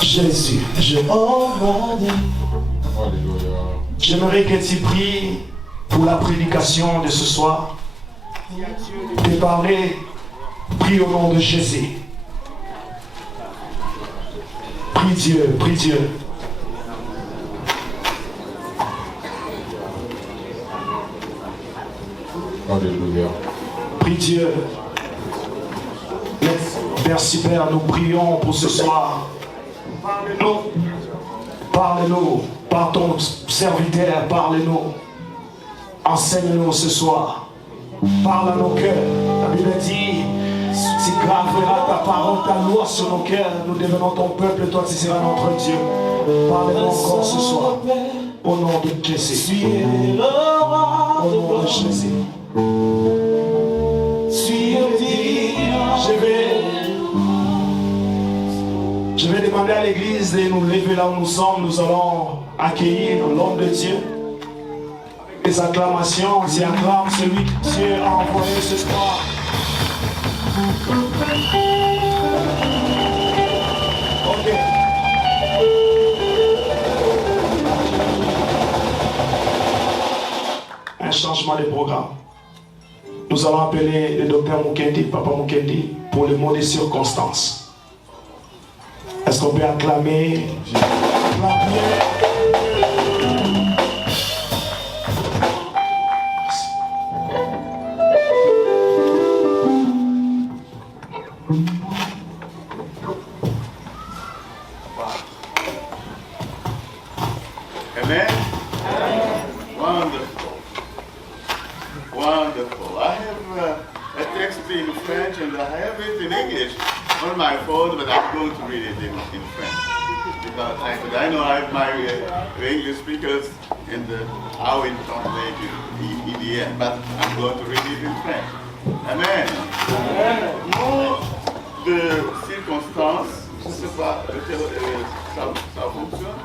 Jésus, j'aimerais que tu pries pour la prédication de ce soir. Et parler, prie au nom de Jésus. Prie Dieu, prie Dieu. Alléluia. Prie Dieu. Merci Père, nous prions pour ce soir. Parle-nous. Parle-nous. Par ton serviteur, parle-nous. Enseigne-nous ce soir. Parle à nos cœurs. La Bible dit, tu graveras ta parole, ta loi sur nos cœurs. Nous devenons ton peuple et toi tu seras notre Dieu. Parle-nous encore ce soir. Au nom de Jésus. Au nom de Jésus. Je vais demander à l'église de nous lever là où nous sommes. Nous allons accueillir l'homme de Dieu. Avec des acclamations, on s'y acclame celui que Dieu a envoyé ce soir. Ok. Un changement de programme. Nous allons appeler le docteur Mukendi, Papa Mukendi, pour le mot des circonstances. Est-ce qu'on peut acclamer la prière? Amen. Wonderful. Wonderful. I have a text in French and I have it in English on my phone, but I'm going to read it in French. Because I know I have my English speakers and how it translates in the end, but I'm going to read it in French. Amen. Mot de circonstance, je ne sais pas, ça fonctionne.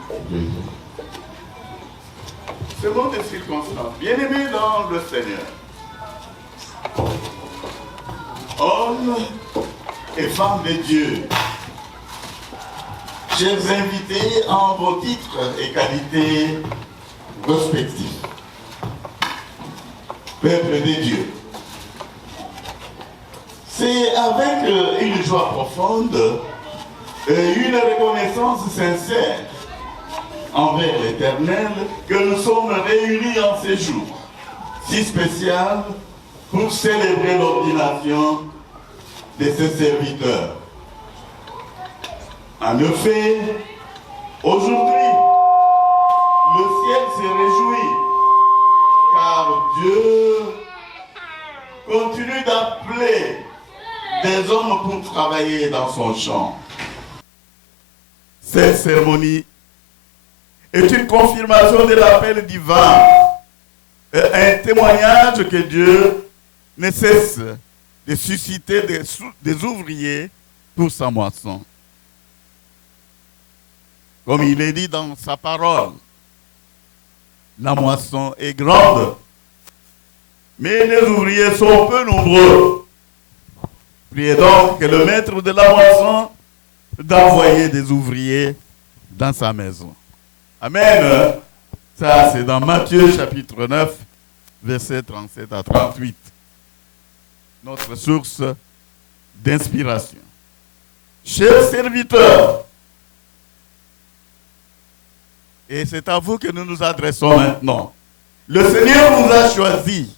Ce mot de circonstance, bien-aimé dans le Seigneur, hommes et femmes de Dieu, chers invités en vos titres et qualités respectifs, peuple de Dieu, c'est avec une joie profonde et une reconnaissance sincère envers l'Éternel que nous sommes réunis en ces jours si spécial pour célébrer l'ordination de ses serviteurs. En effet, aujourd'hui, le ciel se réjouit car Dieu continue d'appeler des hommes pour travailler dans son champ. Cette cérémonie est une confirmation de l'appel divin, un témoignage que Dieu ne cesse de susciter des ouvriers pour sa moisson. comme il est dit dans sa parole. La moisson est grande, mais les ouvriers sont peu nombreux. Priez donc que le maître de la moisson d'envoyer des ouvriers dans sa maison. Amen. Ça, c'est dans Matthieu chapitre 9, versets 37 à 38. Notre source d'inspiration. Chers serviteurs, et c'est à vous que nous nous adressons maintenant. Le Seigneur vous a choisi,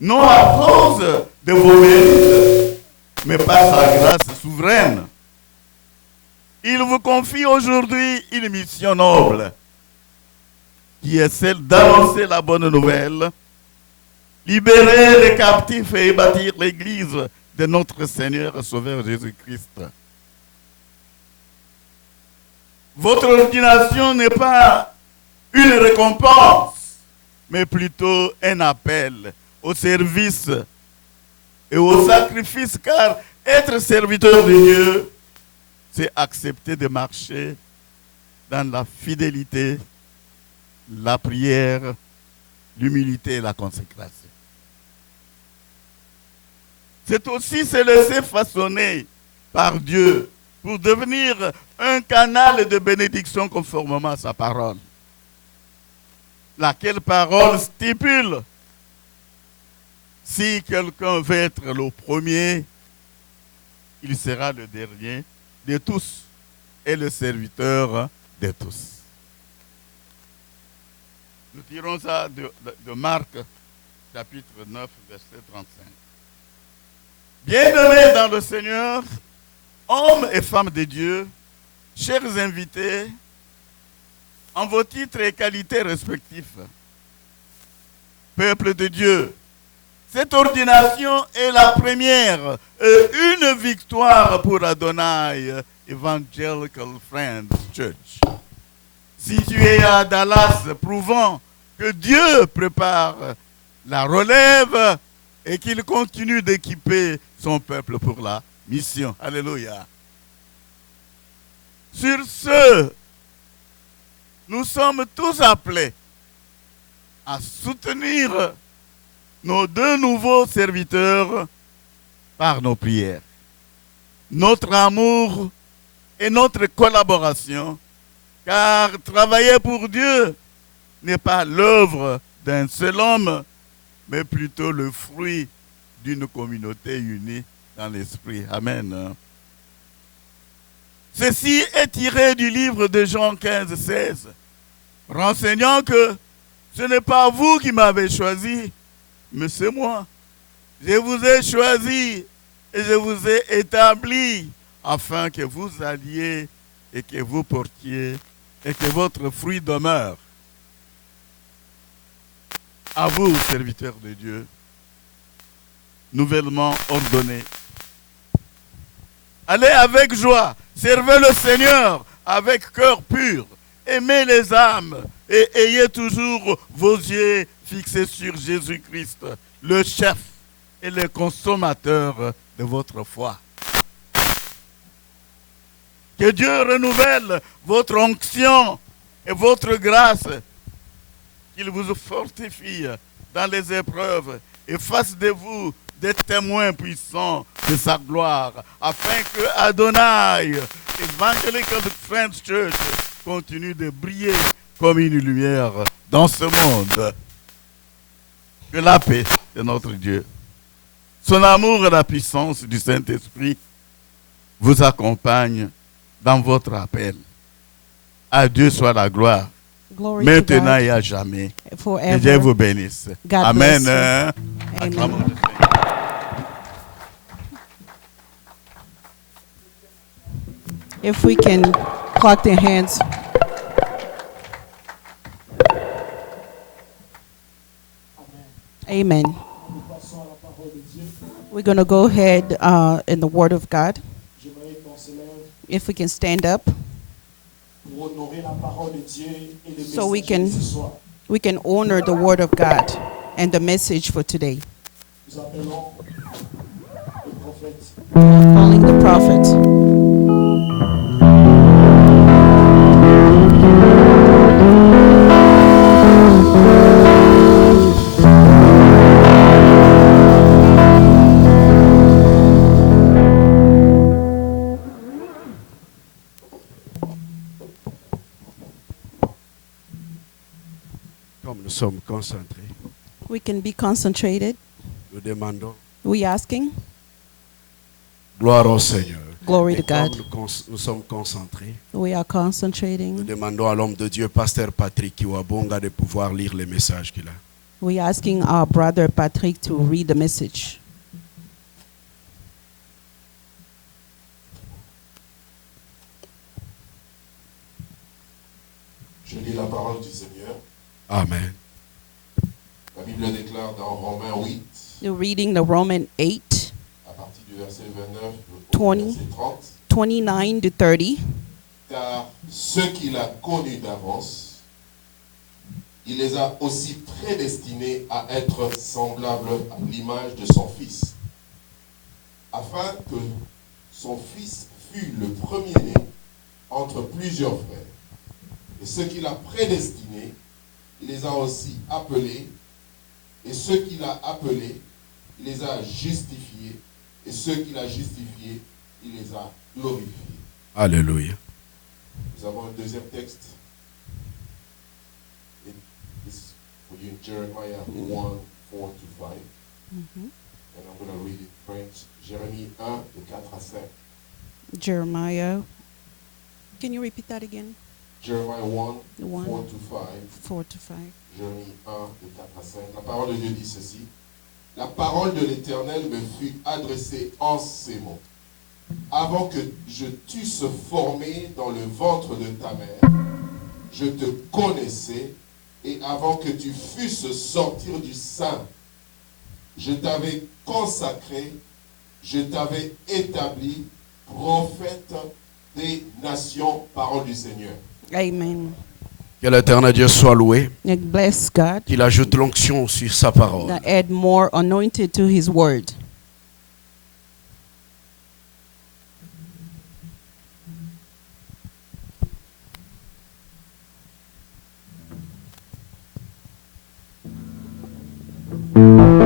non à cause de vos mérites, mais par sa grâce souveraine. Il vous confie aujourd'hui une mission noble, qui est celle d'annoncer la bonne nouvelle, libérer les captifs et bâtir l'Église de notre Seigneur et Sauveur Jésus-Christ. Votre ordination n'est pas une récompense, mais plutôt un appel au service et au sacrifice, car être serviteur de Dieu, c'est accepter de marcher dans la fidélité, la prière, l'humilité et la consécration. C'est aussi se laisser façonner par Dieu pour devenir un canal de bénédiction conformément à sa parole. Laquelle parole stipule: si quelqu'un veut être le premier, il sera le dernier de tous et le serviteur de tous. Nous tirons ça de Marc, chapitre 9, verset 35. Bien-aimés dans le Seigneur, hommes et femmes de Dieu, chers invités, en vos titres et qualités respectifs, peuple de Dieu, cette ordination est la première, une victoire pour Adonai Evangelical Friends Church, située à Dallas, prouvant que Dieu prépare la relève et qu'il continue d'équiper son peuple pour la mission. Alléluia. Sur ce, nous sommes tous appelés à soutenir nos deux nouveaux serviteurs par nos prières, notre amour et notre collaboration, car travailler pour Dieu n'est pas l'œuvre d'un seul homme, mais plutôt le fruit d'une communauté unie dans l'esprit. Amen. Ceci est tiré du livre de Jean 15, 16, renseignant que ce n'est pas vous qui m'avez choisi, mais c'est moi. Je vous ai choisi et je vous ai établi afin que vous alliez et que vous portiez et que votre fruit demeure. À vous, serviteurs de Dieu, nouvellement ordonnés, allez avec joie, servez le Seigneur avec cœur pur, aimez les âmes et ayez toujours vos yeux fixés sur Jésus-Christ, le chef et le consommateur de votre foi. Que Dieu renouvelle votre onction et votre grâce, qu'il vous fortifie dans les épreuves et fasse de vous des témoins puissants de sa gloire, afin que Adonai, Evangelical Friends Church, continue de briller comme une lumière dans ce monde. Que la paix de notre Dieu, son amour et la puissance du Saint-Esprit vous accompagnent dans votre appel. À Dieu soit la gloire, Glory maintenant to et à jamais. God, Que forever. Dieu vous bénisse. God Amen. bless you. Acclamons Amen. le Seigneur. If we can clap their hands. Amen. Nous passons à la parole de Dieu. We're going to go ahead in the Word of God. J'aimerais qu'on se lève If we can stand up, pour honorer la parole de Dieu et le So we messager de can- ce soir. we can honor the Word of God and the message for today. Nous appelons le prophète. Calling the prophet. Comme nous sommes concentrés, We can be concentrated. nous demandons We asking. gloire au Seigneur. Glory Et to comme God. nous sommes concentrés, We are nous concentrating. demandons à l'homme de Dieu, pasteur Patrick Kiwabonga, de pouvoir lire les messages qu'il a. We asking our brother Patrick to read the message. Je lis la parole du Seigneur. Amen. La Bible déclare dans Romains 8, You're reading the Roman 8, à partir du verset 29 au 20. verset 30, 29 to 30. car ceux qu'il a connus d'avance, il les a aussi prédestinés à être semblables à l'image de son Fils, afin que son Fils fût le premier-né entre plusieurs frères. Et ceux qu'il a prédestinés, il les a aussi appelés. Et ceux qu'il a appelés, il les a justifiés. Et ceux qu'il a justifiés, il les a glorifiés. Alléluia. Nous avons un deuxième texte. It's for you in Jeremiah 1, 4 to 5. And I'm going to read it in French. Jérémie 1, de 4 à 5. Jeremiah. Can you repeat that again? Jeremiah 1, 1, 4 to 5. 4 to 5. Jérémie 1, de 4 à 5. La parole de Dieu dit ceci. La parole de l'Éternel me fut adressée en ces mots. Avant que je t'eusse formé dans le ventre de ta mère, je te connaissais, et avant que tu fusses sortir du sein, je t'avais consacré, je t'avais établi prophète des nations, parole du Seigneur. Amen. Que l'éternel Dieu soit loué, And bless God. qu'il ajoute l'onction sur sa parole. That add more anointed to his word. Oh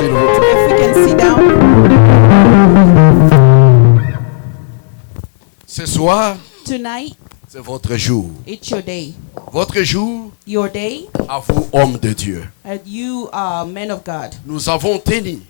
s'il vous plaît. If we can sit down. Ce soir, Tonight, c'est votre jour. it's your day. Votre jour Your day, à vous, hommes de Dieu. and you are men of God. Nous avons tenu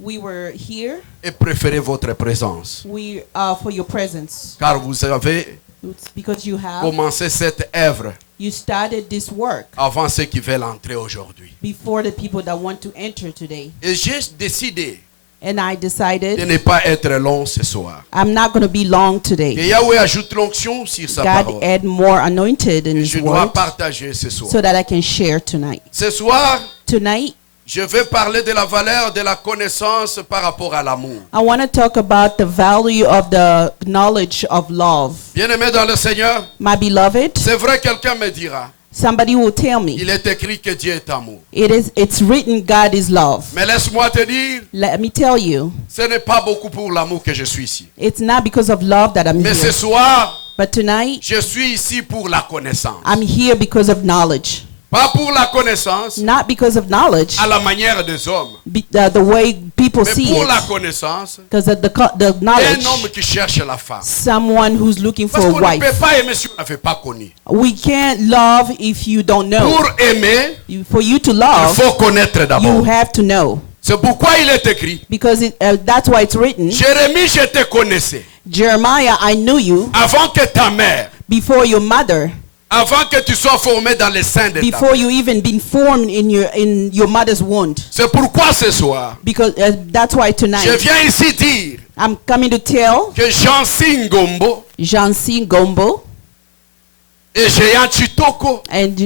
We were here. et préféré votre présence. We are for your presence. Car vous avez It's because you have. commencé cette œuvre You started this work avant ceux qui veulent entrer aujourd'hui. before the people that want to enter today. Et j'ai décidé And I de decided ne pas être long ce soir. I'm not going to be long Que today. Yahweh ajoute l'onction sur sa God parole. add more anointed in Et His je dois word partager ce soir. so that I can share tonight. Ce soir, Tonight, je vais parler de la valeur de la connaissance par rapport à l'amour. I want to talk about the value of the knowledge of love. Bien-aimé dans le Seigneur, My beloved, c'est vrai, quelqu'un me dira, somebody will tell me il est écrit que Dieu est amour. it's written God is love. Mais laisse-moi te dire, Let me tell you, ce n'est pas beaucoup pour l'amour que je suis ici. it's not because of love that I'm Mais ce here. soir, But tonight, je suis ici pour la connaissance. I'm here because of knowledge. Pas pour la connaissance Not because of knowledge, à la manière des hommes, the way people mais see pour la it. connaissance Because of the d'un knowledge, homme qui cherche la femme. someone who's looking for Parce a qu'on ne peut wife. pas aimer si on n'avait pas connu. We can't love if you don't know. Pour aimer, For you to il love, faut connaître you d'abord. have to know. C'est pourquoi il est écrit. Because that's why it's written. Jérémie, je te connaissais Jeremiah, I knew you avant que ta mère, before your mother, avant que tu sois formé dans les seins de ta before mère. you even been formed in your mother's womb. C'est pourquoi ce soir, Because that's why je tonight viens ici dire I'm coming to tell que Jean Singombo Jansi Gombo et Jean Chitoko and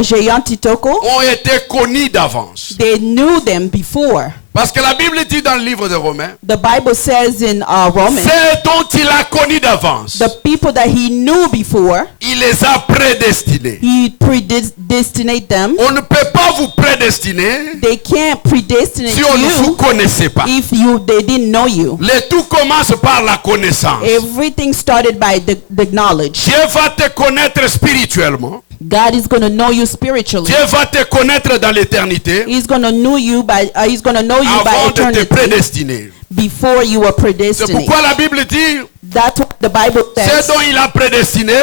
Jeyan Titoko, ont été connus d'avance. they knew them before. Parce que la Bible dit dans le livre de Romains, The Bible says in Romans, ceux dont il a connu d'avance, the people that he knew before, il les a prédestinés. he predestinate them. On ne peut pas vous prédestiner They can't predestinate si on ne vous you connaissait pas. if they didn't know you. Le tout commence par la connaissance. Everything started by the knowledge. Dieu va te connaître spirituellement. God is going to know you spiritually. Dieu va te connaître dans l'éternité He's going to know you by avant de te eternity prédestiner. before you were C'est predestined. pourquoi la Bible dit, That's what the Bible ceux says. dont il a prédestiné,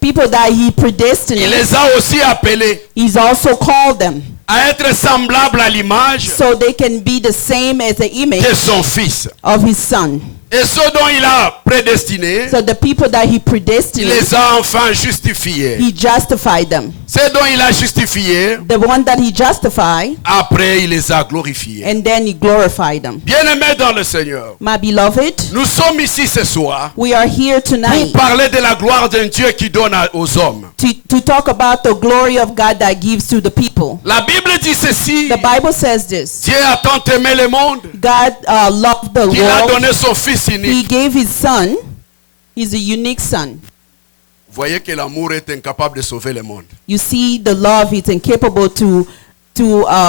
People that he il predestined, les a aussi appelés he's also called them à être semblables à l'image so they can be the same as the image de son Fils. of his son. Et ceux dont il a prédestinés, So the people that he il predestined, les a enfin justifiés. he justified them. Ceux dont il a justifiés, The one that he justified, après il les a glorifiés. and then he glorified them. Bien-aimés dans le Seigneur, My beloved, nous sommes ici ce soir we are here pour tonight parler de la gloire d'un Dieu qui donne aux hommes. to talk about the glory of God that gives to the people. La Bible dit ceci, The Bible says this. Dieu a tant aimé le monde God loved the qu'il a world. donné son Fils He unique. gave his son. He's a unique son. Vous voyez que l'amour est incapable de sauver le monde. You see, the love is incapable to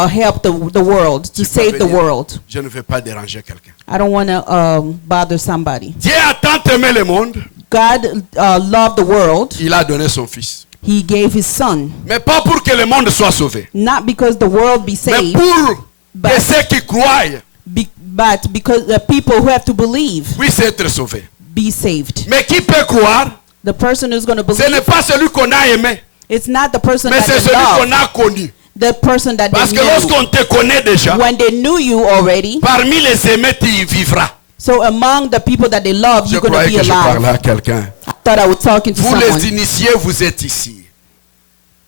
help the world, to Je peux save the venir. world. Je ne veux pas déranger quelqu'un. I don't want to bother somebody. Dieu a tant aimé le monde, God loved the world. il a donné son Fils. He gave his son, Mais pas pour que le monde soit sauvé, not because the world be mais saved, pour But- que ceux qui croient but because the people who have to believe puissent être sauvés. be saved. Mais qui peut croire? The person who's going to Ce n'est believe, pas celui qu'on a aimé, it's not the person mais that c'est they celui qu'on love, a connu. the person that Parce they que knew. lorsqu'on te connaît déjà, When they knew you already, parmi les aimés, tu y vivras. so among the people that they love, Je you're going to croyais be que je parlais alive. à quelqu'un. I thought I was talking to Vous les someone. initiés, vous êtes ici.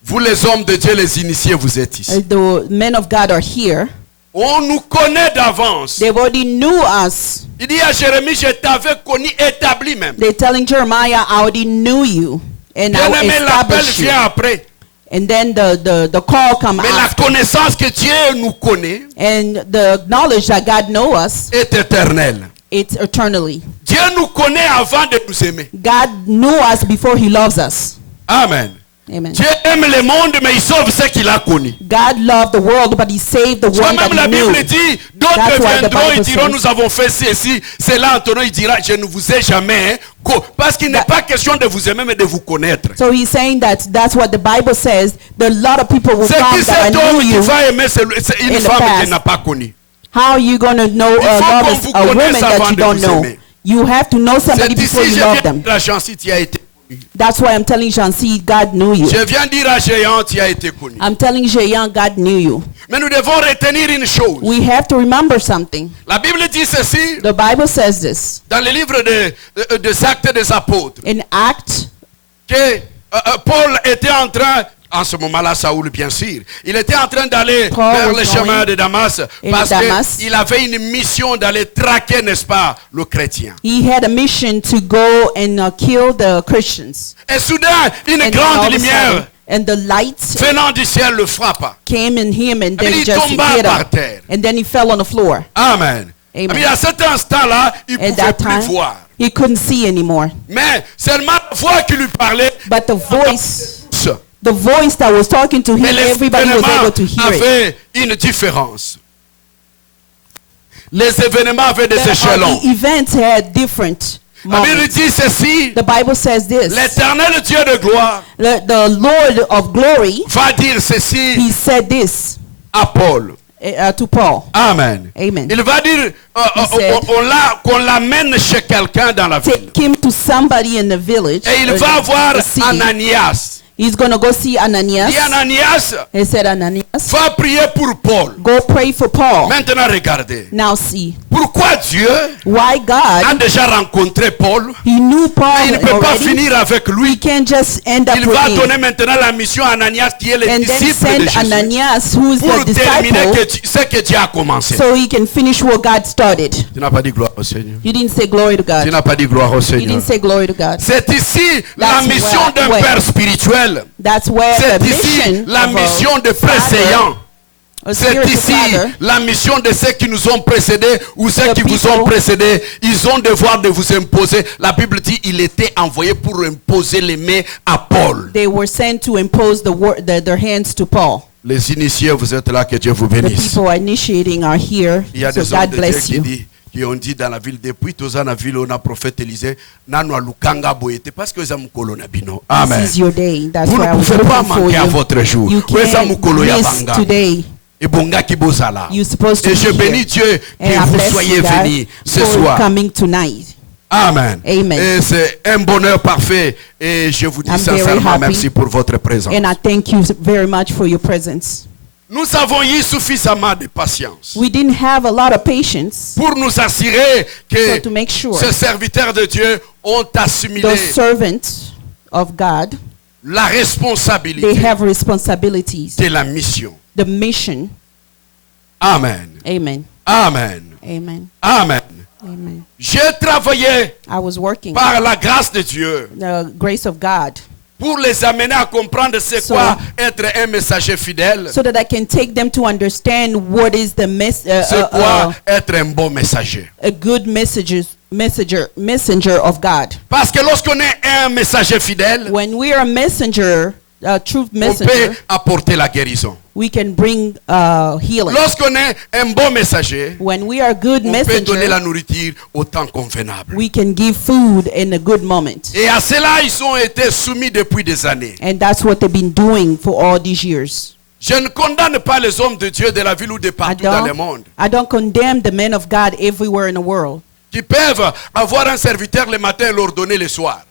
Vous les hommes de Dieu, les initiés, vous êtes ici. The men of God are here. On nous connaît d'avance. They already knew us. Il dit à Jérémie, je t'avais connu, établi même. They're telling Jeremiah, I already knew you, and I Bien-aimé, l'appel established you. vient après. And then the call come Mais la after. connaissance que Dieu nous connaît And the knowledge that God knows us, est éternelle. it's eternally. Dieu nous connaît avant de nous aimer. God knew us before he loves us. Amen. Amen. Dieu aime le monde, mais il sauve ceux qu'il a connus. God loved the world, but he saved the Soit one même that la he knew. Bible dit, d'autres That's why the viendront et Bible diront, says- nous avons fait ceci, cela, Antonin, il dira, je ne vous ai jamais, parce qu'il n'est That- pas question de vous aimer, mais de vous connaître. So he's saying that's what the Bible says. A lot of people will C'est come qui that I cet knew homme qui you. va aimer c'est une in the femme past. qu'il n'a pas connue? How are you going to know Il faut love qu'on is vous a woman connaisse that avant you de don't vous know? aimer. You have to know somebody C'est ici before je you viens love dire them. à la Chancy, tu as été connu. That's why I'm telling Jancy, God knew you. Je viens dire à Géant, tu as été connu. I'm telling Jeyan, God knew you. Mais nous devons retenir une chose. We have to remember something. La Bible dit ceci The Bible says this dans le livre des Actes des Apôtres. in Acts. Que Paul était en train, en ce moment-là, Saoul bien sûr, il était en train d'aller Paul vers was le chemin going de Damas in parce Damas. qu'il avait une mission d'aller traquer, n'est-ce pas, le chrétien. He had a mission to go and kill the Christians. Et soudain, une And then grande all of a lumière sudden, and the lights venant du ciel le frappa. came in him, and then Il just tomba hit par him. terre. And then he fell on the floor. Amen. Amen. Mais à cet instant-là, il ne At pouvait that plus time, voir. he couldn't see anymore. Mais seulement la voix qui lui parlait, But the voice that was talking to him, mais les everybody was événements able to hear it. avaient une différence. Les événements avaient des échelons. The events had different La Bible moments. dit ceci, The Bible says this. l'éternel Dieu de gloire The Lord of glory, va dire ceci he said this à Paul. to Paul. Amen. Amen. Il va dire said, qu'on l'amène chez quelqu'un dans la ville. Take him to somebody in the village. Et il va voir the city. Ananias. He's going to go see Ananias. Dit Ananias, He said, Ananias, va prier pour Paul. go pray for Paul. Maintenant regardez. Now see, Pourquoi Dieu why a God, déjà rencontré Paul, he knew mais Paul il ne peut pas already. finir avec He lui. can't just end up Il with va him. donner maintenant la mission à Ananias qui est le And then disciple de send Jésus Ananias, who is pour the terminer disciple, ce que Dieu a commencé. so he can finish what God started. Tu n'as pas dit gloire au Seigneur. You didn't say glory to Tu God. n'as pas dit gloire au You Seigneur. didn't say glory to God. C'est ici la That's mission d'un where- père spirituel. That's where C'est the ici mission la of mission de father, préséant. a C'est spiritual ici father, la mission de ceux qui nous ont précédés ou ceux The qui vous ont people- précédés. Ils ont devoir de vous imposer. La Bible dit il était envoyé pour imposer les mains à Paul. they were sent to impose their hands to Paul. Les initiés, vous êtes là, que Dieu vous The bénisse. people initiating are here, Il y a so des hommes God de Dieu bless you. qui ont dit dans la ville, depuis tous la ville, on a prophète Élisée, nano alukanga boyete, parce que ça mukolo na bino. Amen. This is your day. That's Vous why ne I was pouvez pas looking for manquer à you. votre jour. You Weza can't mukolo ya miss banga. today. Et bonga ki bozala. You're supposed to Et be je here. bénis Dieu And que I vous bless soyez you, God, venus ce for soir. coming tonight. Amen. Amen. Et c'est un bonheur parfait. Et je vous dis I'm very sincèrement happy. merci pour votre présence. And I thank you very much for your presence. Nous avons eu suffisamment de patience We didn't have a lot of patience, pour nous assurer que so to make sure ces serviteurs de Dieu ont assimilé those servants of God, la they responsabilité have responsibilities. de la mission. The mission. Amen. Amen. Amen. Amen. Amen. Amen. J'ai travaillé I was working par la grâce de Dieu the grace of God pour les amener à comprendre c'est So- quoi être un messager fidèle, so that I can take them to understand what is the c'est quoi être un bon messager. a good messenger of God. Parce que lorsqu'on est un messager fidèle, When we are a messenger, a truth on messenger, peut apporter la guérison. we can bring healing. Lorsqu'on est un bon messager, When we are a good on peut donner la messenger, nourriture au temps convenable. we can give food in a good moment. Et à cela, ils ont été soumis depuis des années. And that's what they've been doing for all these years. Je ne condamne pas les hommes de Dieu de la ville ou de partout dans le monde I don't condemn the men of God everywhere in the world qui peuvent avoir un serviteur le matin et leur donner le soir.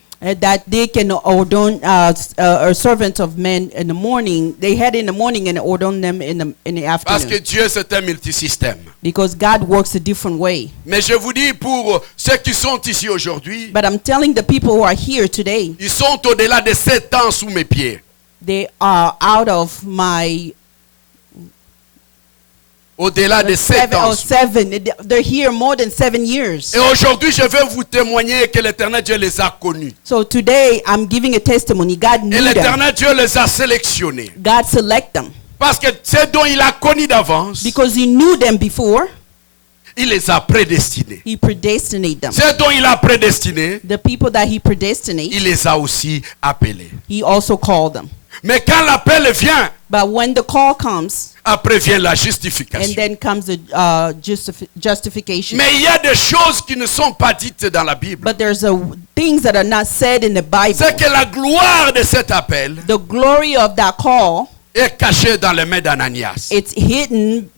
that they can ordain a servant of men in the morning. They had in the morning and ordain them in the Parce que afternoon. Dieu, c'est un multisystème. Because God works a different way. Mais je vous dis, pour ceux qui sont ici aujourd'hui, But I'm telling the people who are here today, ils sont au-delà de 7 ans sous mes pieds. they are out of my Au-delà de 7 ans. seven. They're here more than 7 years. Et aujourd'hui, je vais vous témoigner que l'Éternel Dieu les a connus. So today I'm giving a testimony. God Et knew them. l'Éternel Dieu les a sélectionnés. God select them Parce que ce dont il a connu d'avance, because He knew them before. il les a prédestinés. He predestinate them. Ce dont il a prédestiné, The people that He predestinate, il les a aussi appelés. He also called them. Mais quand l'appel vient, But when the call comes, après vient la and justification. then comes the justification. Mais il y a des choses qui ne sont pas dites dans la Bible. But there's things that are not said in the Bible. C'est que la gloire de cet appel The glory of that call, est cachée dans les mains d'Ananias. it's hidden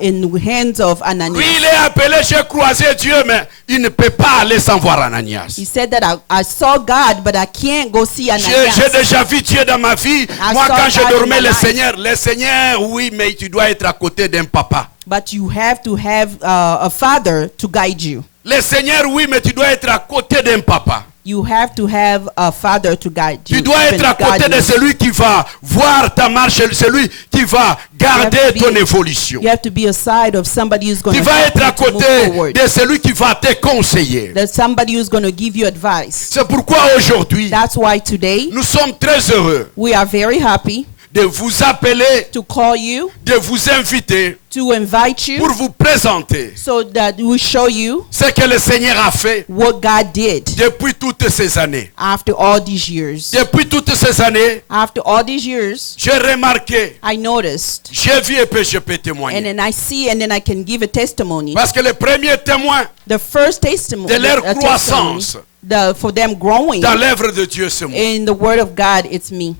in the hands of Lui, Ananias. il est appelé chez croiser Dieu, mais il ne peut pas aller sans voir Ananias. He said that I saw God, but I can't go see J'ai Ananias. déjà vu Dieu dans ma vie. Moi, saw quand je God in dormais, my life. le Seigneur, oui, mais tu dois être à côté d'un papa. But you have to have a father to guide you. Le Seigneur, oui, mais tu dois être à côté d'un papa. You have to have a father to guide you. Tu dois even être à côté God de you. celui qui va voir ta marche, celui qui va garder ton évolution. You have to be aside of somebody who's going Tu to vas help être à you to move côté forward. de celui qui va te conseiller. There's somebody who's going to give you advice. C'est pourquoi aujourd'hui, That's why today nous sommes très heureux we are very happy de vous appeler, to call you, de vous inviter to invite you, pour vous présenter so that we show you ce que le Seigneur a fait what God did depuis toutes ces années. after all these years. Depuis toutes ces années, After all these years, j'ai remarqué, I noticed, j'ai vu et puis je peux and témoigner. then I see, and then I can give a testimony. Parce que le premier témoin The first testimony, de leur testimony, croissance for them growing dans l'œuvre de Dieu, c'est moi. in the Word of God, it's me.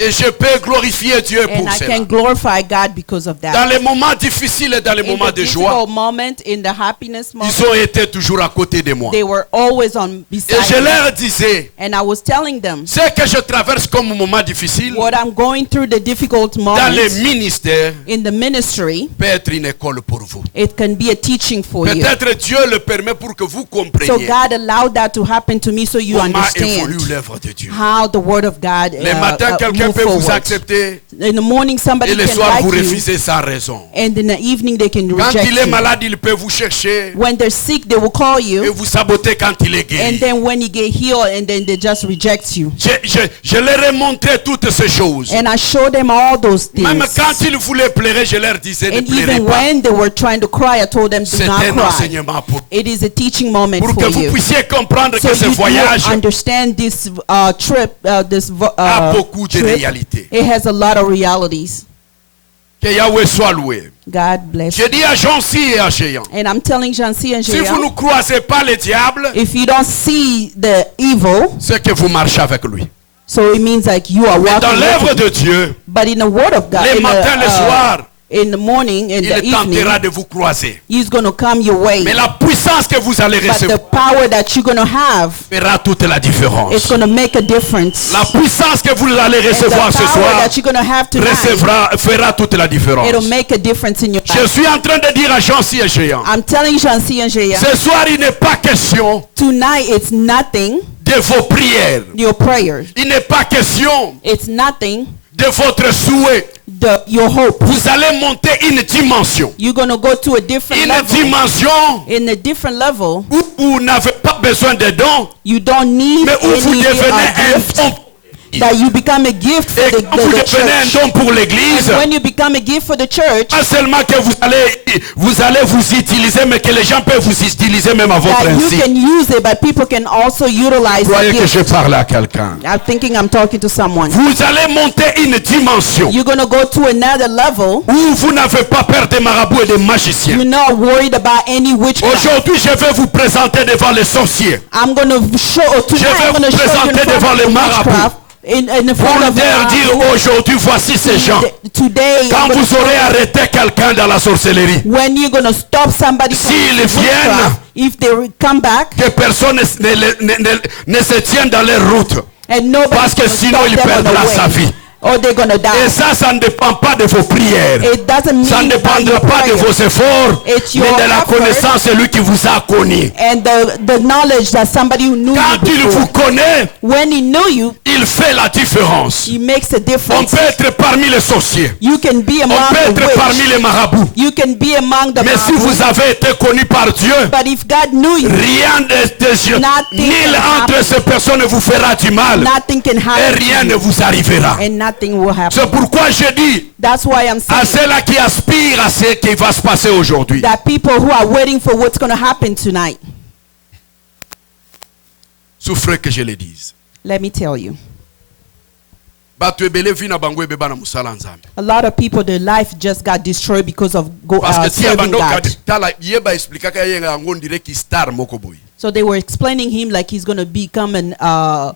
Et je peux glorifier Dieu And pour I cela. can glorify God because of Dans that. les moments difficiles et dans les In moments the de joie, difficult moment, in the happiness ils moment, ont été toujours à côté de moi. they were always on Et beside je me. leur disais, And I was telling them ce que je traverse comme moment difficile, what I'm going through, the difficult dans les moments ministères, in the ministry, peut être une école pour vous. it can be a teaching for you. Peut-être Dieu le permet pour que vous So compreniez God allowed that to happen to me so you comment évolue understand l'œuvre de Dieu. how the Word of God Le matin, quelqu'un move peut vous forward. accepter In the morning, somebody et le can soir like vous you, refusez sans raison. and in the evening they can Quand reject il est you. malade, il peut vous chercher When they're sick, they will call et you, vous saboter quand il est and guéri. then when you get healed, and then they just reject you. Je leur ai montré toutes ces choses. And I showed them all those Même things. quand ils voulaient pleurer, je leur disais ne And pleurez even pas. when they were trying to cry, I told them, do C'est not un cry. enseignement It is a teaching moment pour que for vous you. puissiez comprendre So que ce you do voyage understand this trip, a beaucoup de trip. réalités. It has a lot of realities. Que Yahweh soit loué. God bless. Je dis à Jean-Si et à Géant, And I'm telling Jancy and si vous Jaya, ne croisez pas le diable, if you don't see the evil, c'est que vous marchez avec lui. so it means like you are Mais dans walking l'œuvre with him. de Dieu, But in the Word of God, les matins, les soirs, in the morning, in the il tentera evening, de vous croiser. He's going to come your way. Mais la puissance que vous allez But the recevoir power that you're going to have, fera toute la différence. it's going to make a difference. La puissance que vous allez And the recevoir ce power soir that you're going to have tonight, fera toute la différence. it'll make a difference in your Je life. suis en train de dire à Jean-Si et Géant, I'm telling Jancy and Jaya, ce soir il n'est pas question tonight it's nothing, de vos prières. your prayers. Il n'est pas question It's nothing, de votre souhait. your hope. Vous allez monter une dimension. You're going to go to a different Une level. dimension In a different level, où vous n'avez pas besoin de dons, you don't need mais où vous any devenez un gift, don. that you become a gift for Et the, quand vous the devenez un church. don pour l'église, And when you become a gift for the church, pas seulement que vous allez vous utiliser, mais que les gens peuvent vous utiliser même à votre that you ainsi. can use it, but people can also utilize Croyez the que gift. je parle à quelqu'un. I'm thinking I'm talking to someone. Vous allez monter une dimension You're going to go to another level. où vous n'avez pas peur des marabouts et des magiciens. You're not worried about any witchcraft. Aujourd'hui, je vais vous présenter devant les sorciers. I'm going to show, tonight I'm going to vous show you in présenter devant front les of the marabouts. witchcraft. In Pour front of leur dire aujourd'hui, voici ces gens. today, Quand I'm gonna vous aurez arrêté quelqu'un dans la sorcellerie, when you're going to stop somebody from S'ils witchcraft, if they come back que personne ne se tienne dans leur route. and nobody Parce que sinon, il perdra sa vie. or they're going to Et die. ça ne dépend pas de vos prières. It doesn't mean Ça ne by dépendra your pas de prayer. vos efforts, It's mais your de la effort. connaissance de lui qui vous a connu. And the knowledge that somebody who knew Quand you il before, vous connaît, when he knew you, il fait la différence. he makes a On difference. peut être parmi les sorciers. You can be On among peut the être parmi witch. les marabouts. You can be among the Mais si Bible. vous avez été connu par Dieu, But if God knew you, rien de Nothing nul can entre happen. ces personnes ne vous fera du mal. nothing can Et happen rien to ne you, vous arrivera. and nothing will happen. C'est pourquoi je dis That's why I'm à saying ceux-là qui aspirent à ce qui va se passer aujourd'hui. that people who are waiting for what's going to happen tonight, Souffrez que je le dise. let me tell you. Bato ebele vi na bango ebeba na musala nzambe. A lot of people, their life just got destroyed because of Parce que si serving abando God. tala yeba explicaka yenga yango ndire ki star moko boy. So they were explaining him like he's going to become a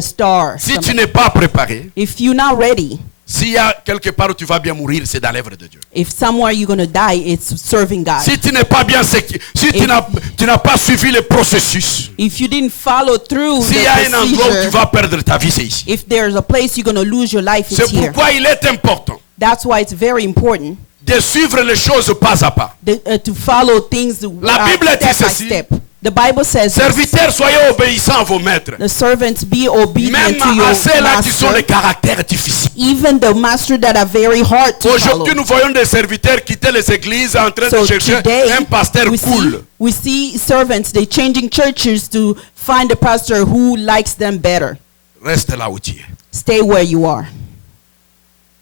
star. Si tu n'es pas préparé, If you're not ready, S'il y a quelque part où tu vas bien mourir, c'est dans l'œuvre de Dieu. If somewhere you're going to die, it's serving God. Si tu n'es pas bien, si tu n'as pas suivi le processus, If you didn't follow through s'il y the a un endroit où tu procedure, vas perdre ta vie, c'est ici. if there's a place you're going to lose your life, it's C'est here. pourquoi il est important That's why it's very important de suivre les choses pas à pas. to follow things La Bible dit step by ceci. step. The Bible says, Serviteurs, soyez obéissants à vos maîtres. the servants be obedient Même to your à ceux-là qui sont master, les caractères difficiles. even the master that are very hard to follow. Aujourd'hui, nous voyons des serviteurs quitter les églises en train So de chercher today, un pasteur cool. we see servants, they changing churches to find a pastor who likes them better. Reste là où tu es. Stay where you are.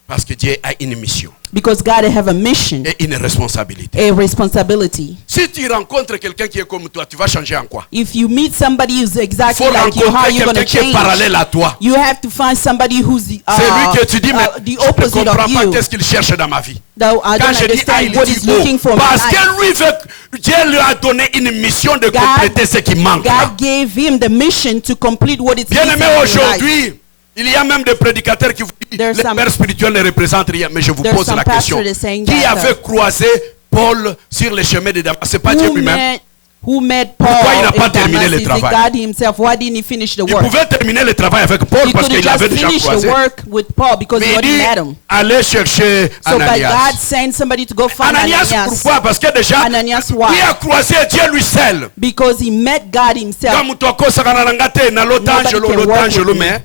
Parce que Dieu a une mission Because God have a mission, et une responsabilité. a responsibility. Si tu rencontres quelqu'un qui est comme toi, tu vas changer en quoi? If you meet somebody who's Il exactly faut like you, how rencontrer you going to quelqu'un qui est change? parallèle à toi. You have to find somebody who's C'est lui que tu dis, mais the je ne opposite comprends of pas you. qu'est-ce qu'il cherche dans ma vie. Though I Quand don't je dis A, understand il what dit he's looking for O. in Parce my life. que lui veut, Dieu lui a donné une mission de compléter ce qui manque. là. God gave him the mission to complete what is Bien missing aimé, in your life. aujourd'hui, il y a même des prédicateurs qui vous disent There's les some- pères spirituels ne représentent rien. Mais je vous There's pose some la question. pastors saying Qui that, avait croisé Paul sur les chemins de Damas? C'est pas Dieu lui-même. Who met Paul Pourquoi il n'a pas in terminé Damascus? le Is it travail? God himself? Why didn't he finish the Il work? pouvait terminer le travail avec Paul He parce could qu'il have avait just déjà finished the croisé. work with Paul because Mais he il already dit, met him. allez chercher So by God Ananias. sent somebody to go find Ananias, Ananias. pourquoi? Parce que déjà, Ananias, why? lui a croisé Dieu lui seul. Because he met God himself. Quand mutu akosaka na ngate na lotangelo Nobody can work with mais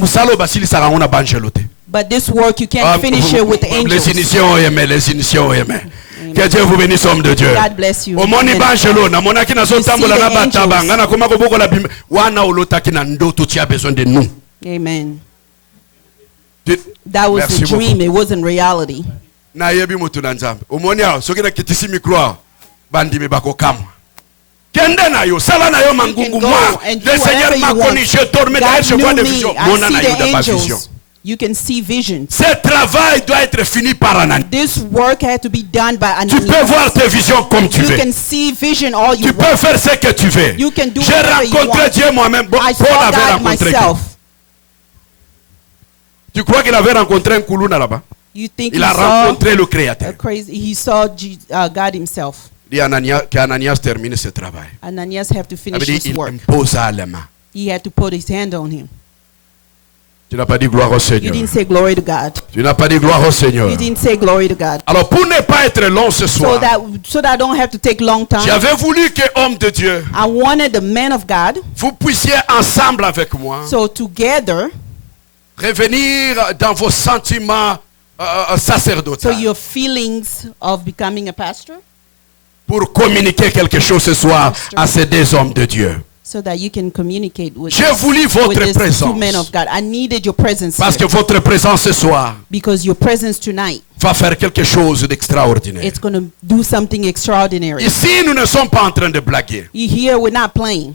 musalo basilisaka ngo na banjelo te. But this work, you can't finish it with the Les angels. initiations aimés, les initiations aimés. Que Dieu vous bénisse, homme de Dieu. God bless you. Omoni Amen. banjelo na monaki na zotambola You na see the bataba angels. ngana koma ko bokola bim wana olotaki na ndoto tu as besoin de nous. Amen. Tu- That was Merci the dream. beaucoup. It wasn't reality. Na yebi mutu na nzambe. Omoni awo soki na kitisi micro bandimi bako kamwa. Kende na yo, sala na yo mangungu go moi. and do Le Seigneur whatever m'a you want. connu, je dormais derrière, je God vois knew des me. visions. I Mona see na yo the de ma vision. angels. You can see visions. Ce travail doit être fini par Ananias. This work had to be done by Tu peux Ananias. voir tes visions comme tu You veux. can see vision all you Tu peux want. faire ce que tu veux. You can do J'ai whatever you rencontré want. Dieu moi-même. Bon, I Paul saw avait God rencontré Dieu. myself. Tu crois qu'il avait rencontré un Koulouna là-bas? You think Il he a saw rencontré le a Créateur. crazy? He saw God himself. Il dit qu'Ananias termine ce travail. Ananias have to Ça veut finish dire his il work. imposa les mains. He had to put his hand on him. Tu n'as pas dit gloire au You Seigneur. didn't say glory to God. Tu n'as pas dit gloire au Seigneur. You didn't say glory to God. Alors pour ne pas être long ce So soir, that I don't have to take long time. j'avais voulu que homme de Dieu, I wanted the man of God. vous puissiez ensemble avec moi So together, revenir dans vos sentiments so sacerdotaux your feelings of becoming a pastor, pour communiquer quelque chose ce soir à ces deux hommes de Dieu. so that you can communicate with, J'ai voulu with votre these two présence men of God. I needed your presence parce que here, votre présence ce soir because your presence tonight, va faire quelque chose d'extraordinaire. it's going to do something extraordinary. Ici, nous ne sommes pas en train de blaguer. Here we're not playing.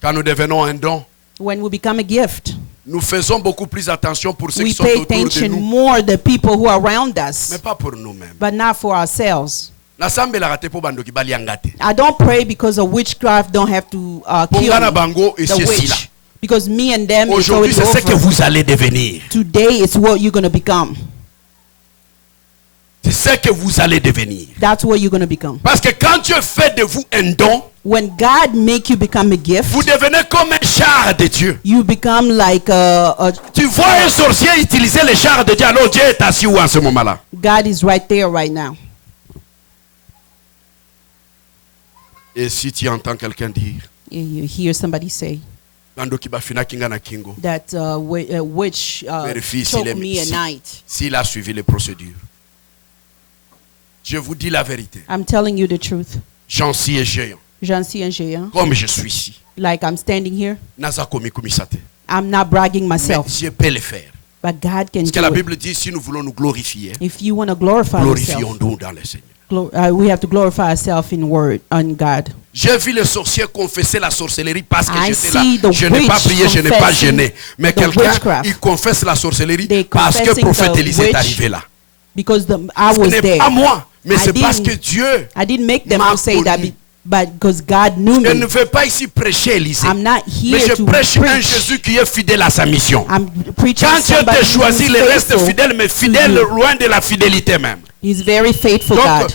Quand nous devenons un don, When we become a gift, nous faisons beaucoup plus attention pour ceux we qui sont pay autour de attention nous, more the people who are around us, mais pas pour nous-mêmes. but not for ourselves. Nasambelaka te po bando ki balianga te. I don't pray because of witchcraft don't have to kill Pongana me, bango et the c'est witch. là. Because me and them, it's Aujourd'hui, already c'est ce que over. vous allez devenir. Today, it's what you're going to become. C'est ce que vous allez devenir. That's what you're going to become. Parce que quand Dieu fait de vous un don, When God make you become a gift, vous devenez comme un char de Dieu. you become like Tu vois un sorcier utiliser le char de Dieu, alors Dieu est assis où en ce moment-là? God is right there right now. Et si tu entends quelqu'un dire, You hear somebody say bando ki bafina kinga na kingo, that witch vérifie choked me at night. s'il a suivi les procédures. Je vous dis la vérité. I'm telling you the truth. J'en suis un géant. J'en suis un géant. Comme je suis ici. Like I'm standing here. Naza komi kumisate. I'm not bragging Mais myself, je peux le faire. but God can Parce que do la it. Bible dit, si nous voulons nous glorifier, If you want to glorify yourself, glorifions-nous dans le Seigneur. we have to glorify ourselves in word, on God. J'ai vu les sorciers confesser la sorcellerie parce que I j'étais là. see the Je n'ai pas witch prié, je n'ai pas confessing gêné. Mais the quelqu'un, witchcraft. il confesse la sorcellerie They parce que confessing prophète the Élisée est witch arrivé là. Because I Ce was n'est there. pas moi, mais I c'est parce didn't- que Dieu I didn't make them m'a to say that connu. but because God knew Je ne me. veux pas ici prêcher Élisée. I'm not Mais here je to prêche un preach. Jésus qui est fidèle à sa mission. I'm preaching Quand Dieu somebody te choisit, who's le reste faithful fidèle, mais to fidèle you. loin de la fidélité même. He's very faithful, Donc, God.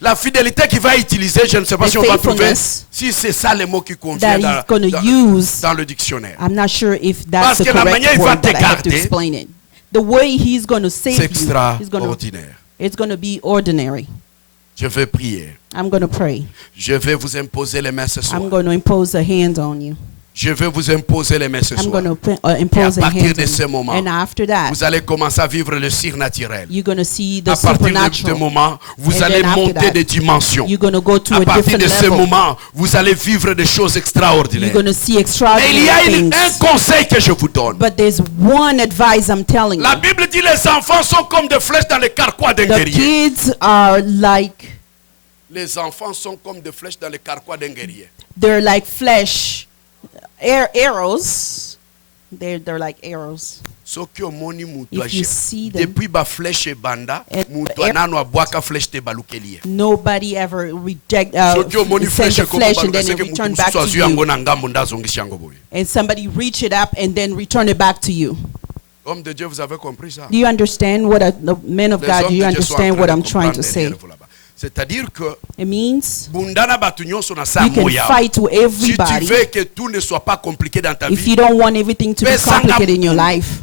la fidélité qu'il va utiliser, je ne sais pas The si on va trouver, faithfulness si c'est ça le mot qui convient That he's going to use. dans le dictionnaire. I'm not sure if Parce that's the que la manière correct il va word that I have to t'écarter, explain it. The way he's going to save C'est you, he's going to, extraordinaire. it's going to be ordinary. Je vais prier. I'm going to pray. Je vais vous imposer les mains ce soir. I'm going to impose a hand on you. Je vais vous imposer les mains ce I'm soir. going to impose Et à a partir hand de ce on you. moment, And after that, Vous allez commencer à vivre le surnaturel. you're going to see the À partir de ce supernatural. moment, vous And allez then after monter that, des dimensions. You're going to go to À a partir different de ce level. moment, vous allez vivre des choses You're extraordinaires. going to see Mais il y extraordinary a things. un conseil que je vous donne. But there's one advice I'm telling La you. Bible dit les enfants sont comme des flèches dans le carquois d'un The guerrier. kids are like, Les enfants sont comme des flèches dans le carquois d'un guerrier. they're like flesh arrows. They're like arrows. Soki omoni mutu If you aje. see them- Depuis ba flèche ebanda, And- mutu anano abwaka flèche te balukelie. Nobody ever Soki omoni send flèche the flesh and ekobaluka then it seke mutu return back mususu to azwi yango you. na ngambo nde azongisi yango boye. And somebody reach it up and then return it back to you. Homme de Dieu, vous avez compris ça? Do you understand what the men of Les God? hommes Do you de Dieu sont en understand train what de I'm trying to comprendre say? derrière vous là-bas. C'est-à-dire que It means bundana batu nyonso na sa you can moya. fight with Si tu everybody veux que tout ne soit pas compliqué dans ta if vie, you don't want everything to be Pesanga complicated in your mukulu. life.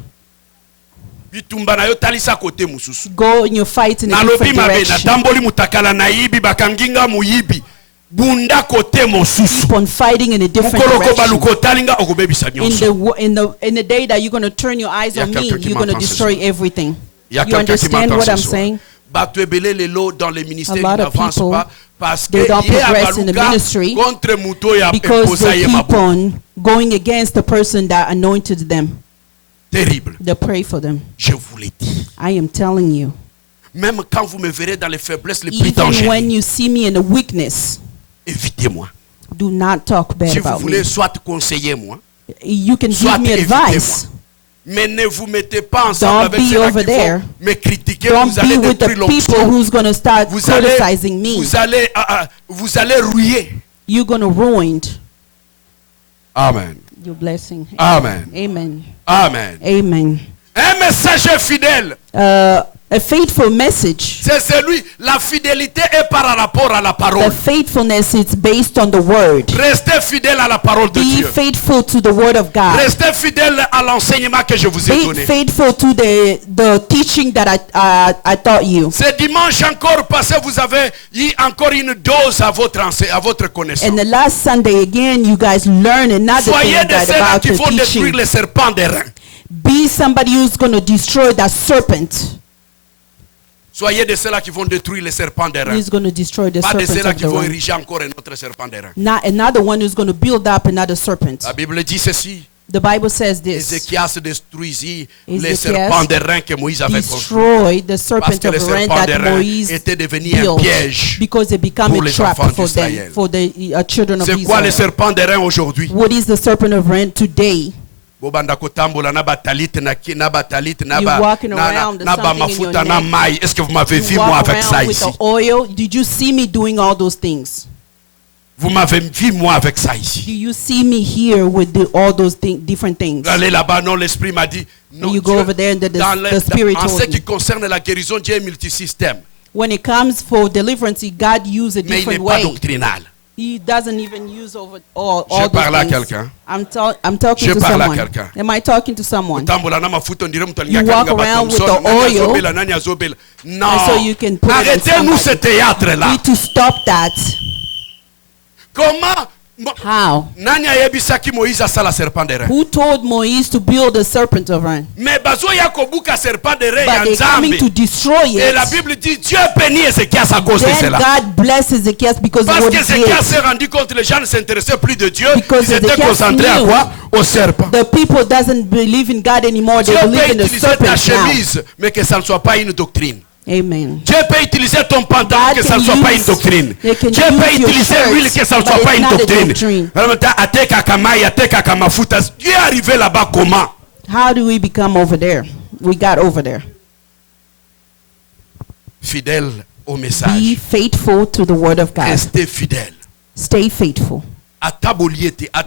bitumba na yo talisa kote mususu. Go and you fight in a Nalobi different mabe direction. natamboli mutakala na yibi bakanginga muyibi. Bunda kote mosusu. Keep on fighting in a different Mukoloko direction. baluko talinga okobebisa nyonso. In the day that you're going to turn your eyes Il y a on me, quelqu'un qui you're going to m'entend ce destroy soir. everything. Il y a You quelqu'un qui understand m'entend what ce I'm soir. saying? Bato ebele lelo dans les ministères A lot ils of n'avancent people, pas parce que they don't ye progress in the abaluka ministry contre muto ya Because imposa they ye keep mabu. on going against the person that anointed them. Terrible. They pray for them. Je vous l'ai dit. I am telling you. Même quand vous me verrez dans les faiblesses les plus Even when dangereuses, you see me in a weakness, évitez-moi. do not talk bad Si vous about voulez, me. soit conseillez-moi, You can soit give me advice. évitez-moi. Mais ne vous mettez pas ensemble Don't avec be ceux over qui there. vont me critiquer. Don't Vous allez be with the détruire people l'onction. who's going to start Vous allez, criticizing me. vous allez rouiller. You're going to ruin Amen. your blessing. Amen. Amen. Amen. Amen. Un messager fidèle, A faithful message. c'est celui, la fidélité est par rapport à la The parole. faithfulness is based on the word. Restez fidèle à la parole de Be Dieu. faithful to the word of God. Restez fidèle à l'enseignement que je vous ai Be donné. faithful to the teaching that I taught you. Ce dimanche encore passé, vous avez eu encore une dose à votre connaissance. And the last Sunday again, you guys learn another thing Soyez de ceux-là about qui the vont détruire teaching. les serpents des reins. Be somebody who's going to destroy that serpent. Soyez de ceux-là qui vont détruire les serpents des reins. Who's going to destroy the Pas de serpent ceux-là of qui the vont realm. ériger encore un autre serpent des reins. Not another one who's going to build up another serpent. La Bible dit ceci. The Bible says this. Ézéchias détruisit les Ézéchias serpents des reins que Moïse avait construits. Destroy the Parce serpent que of les the realm serpents des that reins Moise étaient devenus un built piège. because they become pour a les trap enfants for them, d'Israël. for the children of C'est quoi les Israel. serpents des reins aujourd'hui? What is the serpent of realm today? Bobanda kotambola na batalit na batalit na You're walking around with na ba something in mafuta your na neck. maï. Est-ce que vous m'avez vu You moi walk avec ça around with ici? the oil. Did you see me doing all those things? Vous m'avez vu moi avec ça ici. Do you see me here with all those different things? Allez là-bas, non, l'esprit m'a dit. Non, You go Dieu, over there and dans the spirit en ce told qui me. concerne la guérison, Dieu est multisystème. When it comes for deliverance, God uses a Mais il n'est different pas way. doctrinal. He doesn't even use over all Je those parle à things. quelqu'un. I'm talking Je to parle à someone. quelqu'un. Am I talking to someone? Tambola na mafuta ndire mtu You walk around with the oil. nani azobela. Non. And so you can put it on Arrêtez-nous ce somebody. théâtre We là. need to stop that. Comment How? nani ayebisaki Moïse asala serpent de rein? Who told Moise to build a serpent of iron? Mais bazoya kobuka serpent de rein ya But they're coming to Nzambe. destroy Et la it. Bible dit Dieu bénit Ézéchias à cause de Then cela. God blesses Ezekiel because of Parce what que he Ézéchias did. s'est rendu compte que les gens ne s'intéressaient plus de Dieu. Because Ils étaient Ézéchias concentrés à knew quoi? Au serpent. The people doesn't believe in God anymore. They Dieu believe peut in the utiliser ta serpent now. chemise, mais que ça ne soit pas une doctrine. Amen. Dieu peut utiliser ton pantalon, God que ça ne can soit pas une use- doctrine. they can Dieu use peut your utiliser shirts, l'huile, que ça ne but soit it's pas une not a doctrine. doctrine. Ateka kamai, ateka kamafuta. Dieu est arrivé là-bas comment? How do we become over there? We got over there. Fidèle au Be message. faithful to the word of God. Restez fidèle. Stay faithful.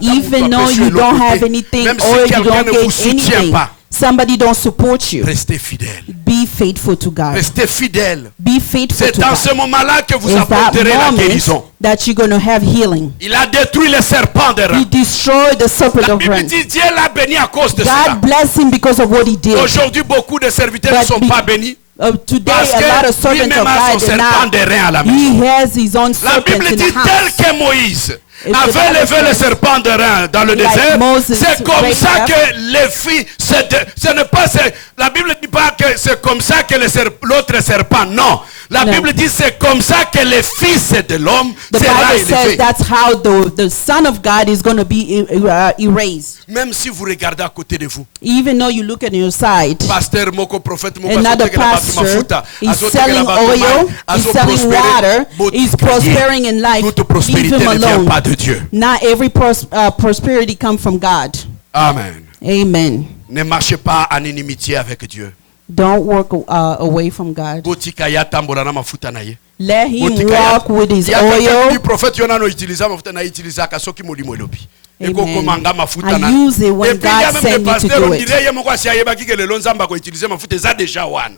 Even though you don't have anything même or si you quelqu'un don't ne vous get soutient anything, pas, somebody don't support you. restez fidèle. Be faithful to God. Restez fidèle. Be faithful C'est to dans God. ce moment-là que vous It's that apporterez la guérison. moment that you're going to have healing. Il a détruit les serpents de He reins. destroyed the serpent La of Bible Ren. dit Dieu l'a béni à cause de cela. God bless him because of what he did. Aujourd'hui, beaucoup de serviteurs ne But sont pas bénis Today, parce a lot of que servants lui-même of a son God are serpent not. de reins à la He maison. has his own La serpent Bible in dit the house. tel que Moïse It's the avait Bible levé le says, serpent de reins dans le like désert, Moses c'est comme raised ça up. que les filles, ce n'est pas, la Bible ne dit pas que c'est comme ça que l'autre serpent, non. La No. Bible dit c'est comme ça que les fils de l'homme The sera Bible says élevé. that's how the Son of God is going to be erased. Même si vous regardez à côté de vous, Even though you look at your side, pasteur moko prophète moko another azotekela bato pastor mafuta, is azotekela selling bato oil, mai, he's selling water, Bote he's prier. prospering in life. Toute Leave prospérité him ne vient alone. pas de Dieu. Not every prosperity comes from God. Amen. Amen. Ne marchez pas en inimitié avec Dieu. Don't walk away from God. Botika ya tambola na mafuta na ye. Let him Botika ya- walk with his Ya quelqu'un dit, oil prophète Yonano utilisa mafuta na utilisa kasoki molimo elobi. Eko Amen. komanga mafuta I na. use it when Et puis il y a God même sent des me to pasteurs do on it. dirait ye moko asi ayebaki ke lelo nzamba ko utiliser mafuta eza déjà wana.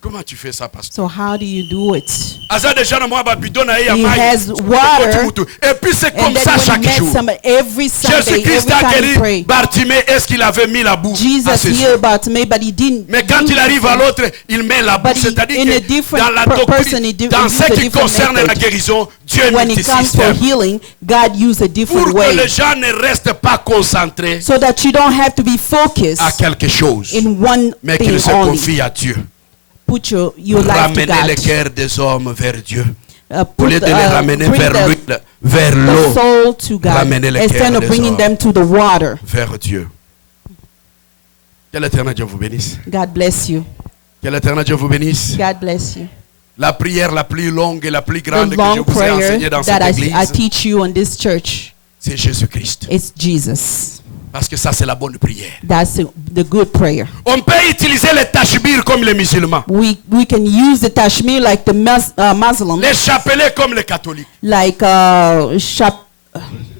Comment tu fais ça, pasteur? So how do you do it? Aza déjà na mwa ba bidon na ye ya He mai. has water. Et puis c'est comme And then ça when he chaque met jour. somebody, every Sunday, every Jésus-Christ a time he guéri pray, Bartimée. Est-ce qu'il avait mis la boue à Jesus ses yeux? healed Bartimaeus, but he didn't. Mais quand use il arrive it. à l'autre, il met la boue. But he- C'est-à-dire in a que different dans la person, doctrine, he dans used ce a qui different concerne la method. guérison, Dieu est When it comes for multisystème. healing, God used a different Pour que way les gens ne restent pas concentrés so that you don't have to be focused à quelque chose, in one mais thing qu'ils se only. confient à Dieu. Put your life to Ramener God. le cœur des hommes vers Dieu. Au Put, lieu de les ramener bring vers the- l'huile, vers the l'eau, soul to God Ramener le instead cœur of des bringing hommes. them to the water. vers Dieu. Que l'éternel Dieu vous bénisse. God bless you. Que l'éternel Dieu vous bénisse. God bless you. La prière la plus longue et la plus The grande que je long vous ai prayer enseignée dans that cette I église, teach you on this church, c'est Jésus-Christ. it's Jesus. Parce que ça, c'est la bonne prière. That's the good prayer. On peut utiliser les tachbir comme les musulmans. We can use the tashmir like the Muslims, Les chapelets comme les catholiques. like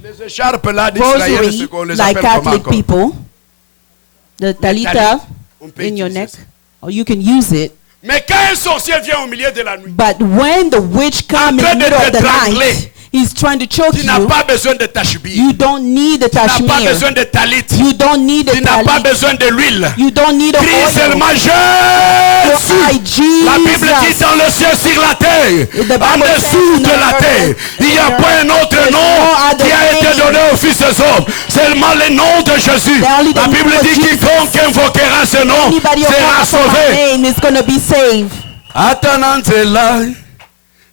Les écharpes là d'Israël, rosary, ce qu'on les like appelle comment Catholic encore? people. The talita talit, on peut in your utiliser neck, ça. or you can use it. Mais quand un sorcier vient au milieu de la nuit, But when the witch comes in train the de middle of the t'étrangler. night, he's trying to choke tu n'as you. pas besoin de tachbir. You don't need the Tu n'as pas tashmir. besoin de talit. You don't need the Tu n'as pas talit. besoin de l'huile. You don't need a Crie oil. seulement Cry, Jésus. La Bible dit Jesus. dans le ciel, sur la terre, The Bible en dessous says de la on terre, earth, il n'y a pas un autre there's nom no other qui a été name. donné aux fils des hommes. Seulement le nom de Jésus. The only La name Bible of dit Jesus. quiconque invoquera ce nom Anybody who sera calls upon my sauvé. name is going to be saved. Hata na nzela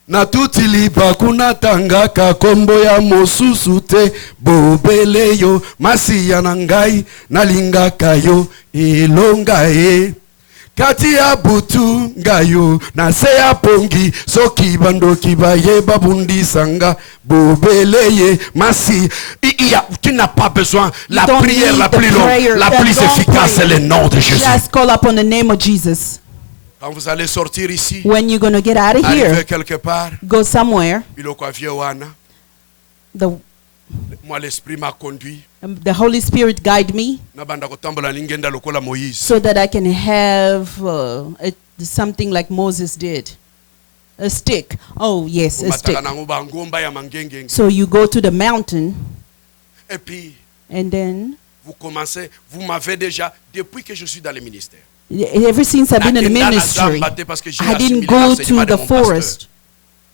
na tutilipa kunatangaka kombo ya mosusu te bobele yo masiya na ngai nalingaka yo elonga ye kati ya butu ngayo na se ya pongi soki bandoki bayeba bundisanga bobele ye masi. Tu n'as pas besoin la don't prière need la the plus longue, prayer, la the plus long efficace, c'est prayer. le nom de Jésus. Just call upon the name of Jesus. Quand vous allez sortir ici, When you're going to get out of arriver here, quelque part, go somewhere. biloko vie wana, The moi l'esprit m'a conduit the Holy Spirit guide me nabanda kotambola ningenda lokola Moïse. so that I can have something like Moses did. A stick. Oh, yes, a stick. Komataka nango bangomba ya mangengenge. So you go to the mountain Et puis and then vous commencez, vous m'avez déjà depuis que je suis dans le ministère. ever since I've been in the Nakenda na ministry, zamba te parce que j'ai I didn't assimilé go l'enseignement to de the mon pasteur. forest.